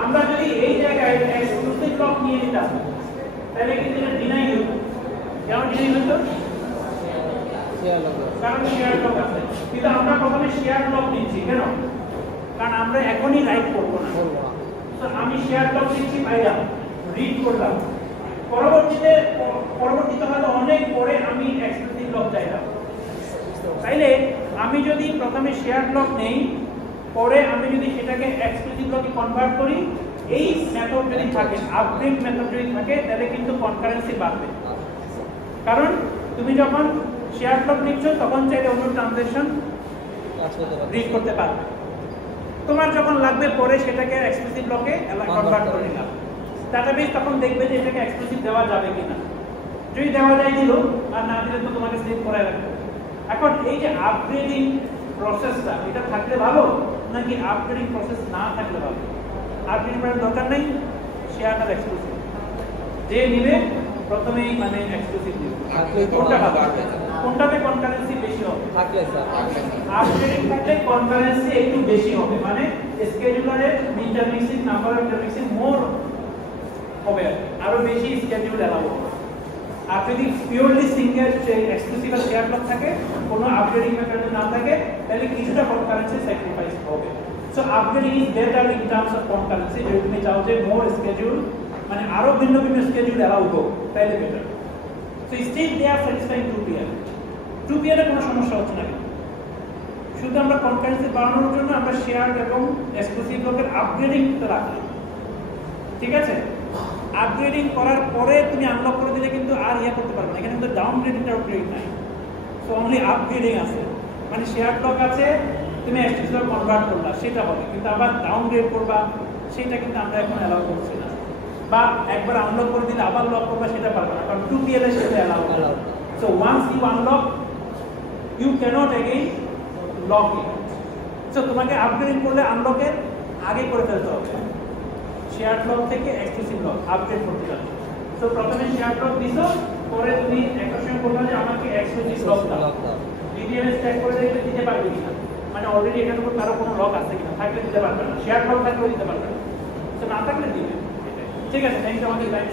আমরা যদি এই জায়গায় এক্সক্লুসিভ লক নিয়ে নিতাম তাহলে কিন্তু এটা ডিনাই হতো। কেন ডিনাই হতো? কারণ শেয়ার লক আছে। কিন্তু আমরা প্রথমে শেয়ার লক নিচ্ছি কেন? কারণ আমরা এখনই রাইট করব না। তো আমি শেয়ার লক নিচ্ছি, পাইলাম, রিড করলাম, পরবর্তীতে হয়তো অনেক পরে আমি এক্সক্লুসিভ লক চাইলাম। তাইলে আমি যদি প্রথমে শেয়ার লক নেই, পরে আমি যদি সেটাকে এক্সক্লুসিভ লকে কনভার্ট করি, এই মেথড যদি থাকে, আপগ্রেড মেথড যদি থাকে, তাহলে কিন্তু কনকারেন্সি বাড়বে। কারণ তুমি যখন শেয়ার লক নিচ্ছ তখন চাইলে অন্য ট্রানজাকশন রিড করতে পারবে। তোমার যখন লাগবে পরে সেটাকে এক্সক্লুসিভ লকে কনভার্ট করে নিলাম, ডাটাবেস তখন দেখবে যে এটাকে এক্সক্লুসিভ দেওয়া যাবে কিনা। যদি দেওয়া যায় দিল, আর না দিলে তো তোমাকে সেভ করে রাখবে। এখন এই যে আপগ্রেডিং প্রসেসটা, এটা থাকলে ভালো নাকি আপগ্রেডিং প্রসেস না থাকলে ভালো? আপগ্রেডিং করার দরকার নেই, শেয়ারটা এক্সক্লুসিভ, যে নিবে প্রথমেই মানে এক্সক্লুসিভ দিব থাকলে তো কোনটা বার ভালো? হয়ে যাবে। কোনটাতে কনকারেন্সি বেশি হবে? থাকলে স্যার আপগ্রেডিং থাকলে কনকারেন্সি একটু বেশি হবে, মানে স্কেডিউলারের ইন্টারমিক্সিং নাম্বার অফ ইন্টারমিক্সিং মোর হবে, আরো বেশি স্কেডিউল এলাও হবে। আর যদি পিওরলি সিঙ্গেল এক্সক্লুসিভ আর শেয়ার ব্লক থাকে, কোনো আপগ্রেডিং মেকানিজম না থাকে, তাহলে কিছুটা কনকারেন্সি স্যাক্রিফাইস হবে। So upgrading is better in terms of concurrency. যদি তুমি চাও যে মোর স্কেডিউল মানে আরো ভিন্ন ভিন্ন স্কেডিউল এলাও হোক, তাহলে better. So still they are satisfying 2 পিয়ারে কোনো সমস্যা হচ্ছে না। শুধু আমরা কনকারেন্সি বাড়ানোর জন্য আমরা শেয়ার এবং এক্সক্লুসিভ ব্লকের আপগ্রেডিংটা রাখি, ঠিক আছে? আপগ্রেডিং করার পরে তুমি আনলক করে দিলে কিন্তু আর ইয়া করতে পারবে না, এখানে কিন্তু ডাউনগ্রেডিং আর আপগ্রেড নাই। সো অনলি আপগ্রেডিং আছে, মানে শেয়ার ব্লক আছে, তুমি এক্সক্লুসিভ কনভার্ট করলা সেটা হবে, কিন্তু আবার ডাউনগ্রেড করবা সেটা কিন্তু আমরা এখন অ্যালাউ করছি না। বা একবার আনলক করে দিলে আবার লক করবা সেটা পারবে না, কারণ 2 পিএল এর সাথে অ্যালাউ করা। So once you unlock you cannot again lock it. So তোমাকে আপগ্রেড করলে আনলকের আগে করে ফেলতে হবে, শেয়ার ব্লক থেকে এক্সক্লুসিভ ব্লক আপগ্রেড করতে হবে। সো প্রথমে শেয়ার ব্লক দিছো, পরে তুমি একটা সময় বলবা যে আমাকে এক্সক্লুসিভ ব্লক দাও, ডিডিএমএস চেক করে দেখলে দিতে পারবে কিনা, মানে অলরেডি এখানে উপর কারো কোনো লক আছে কিনা, থাকলে দিতে পারবে না, শেয়ার ব্লক থাকলে দিতে পারবে না, তো না থাকলে দিবে। ঠিক আছে, থ্যাংক ইউ আমাদের গাইড।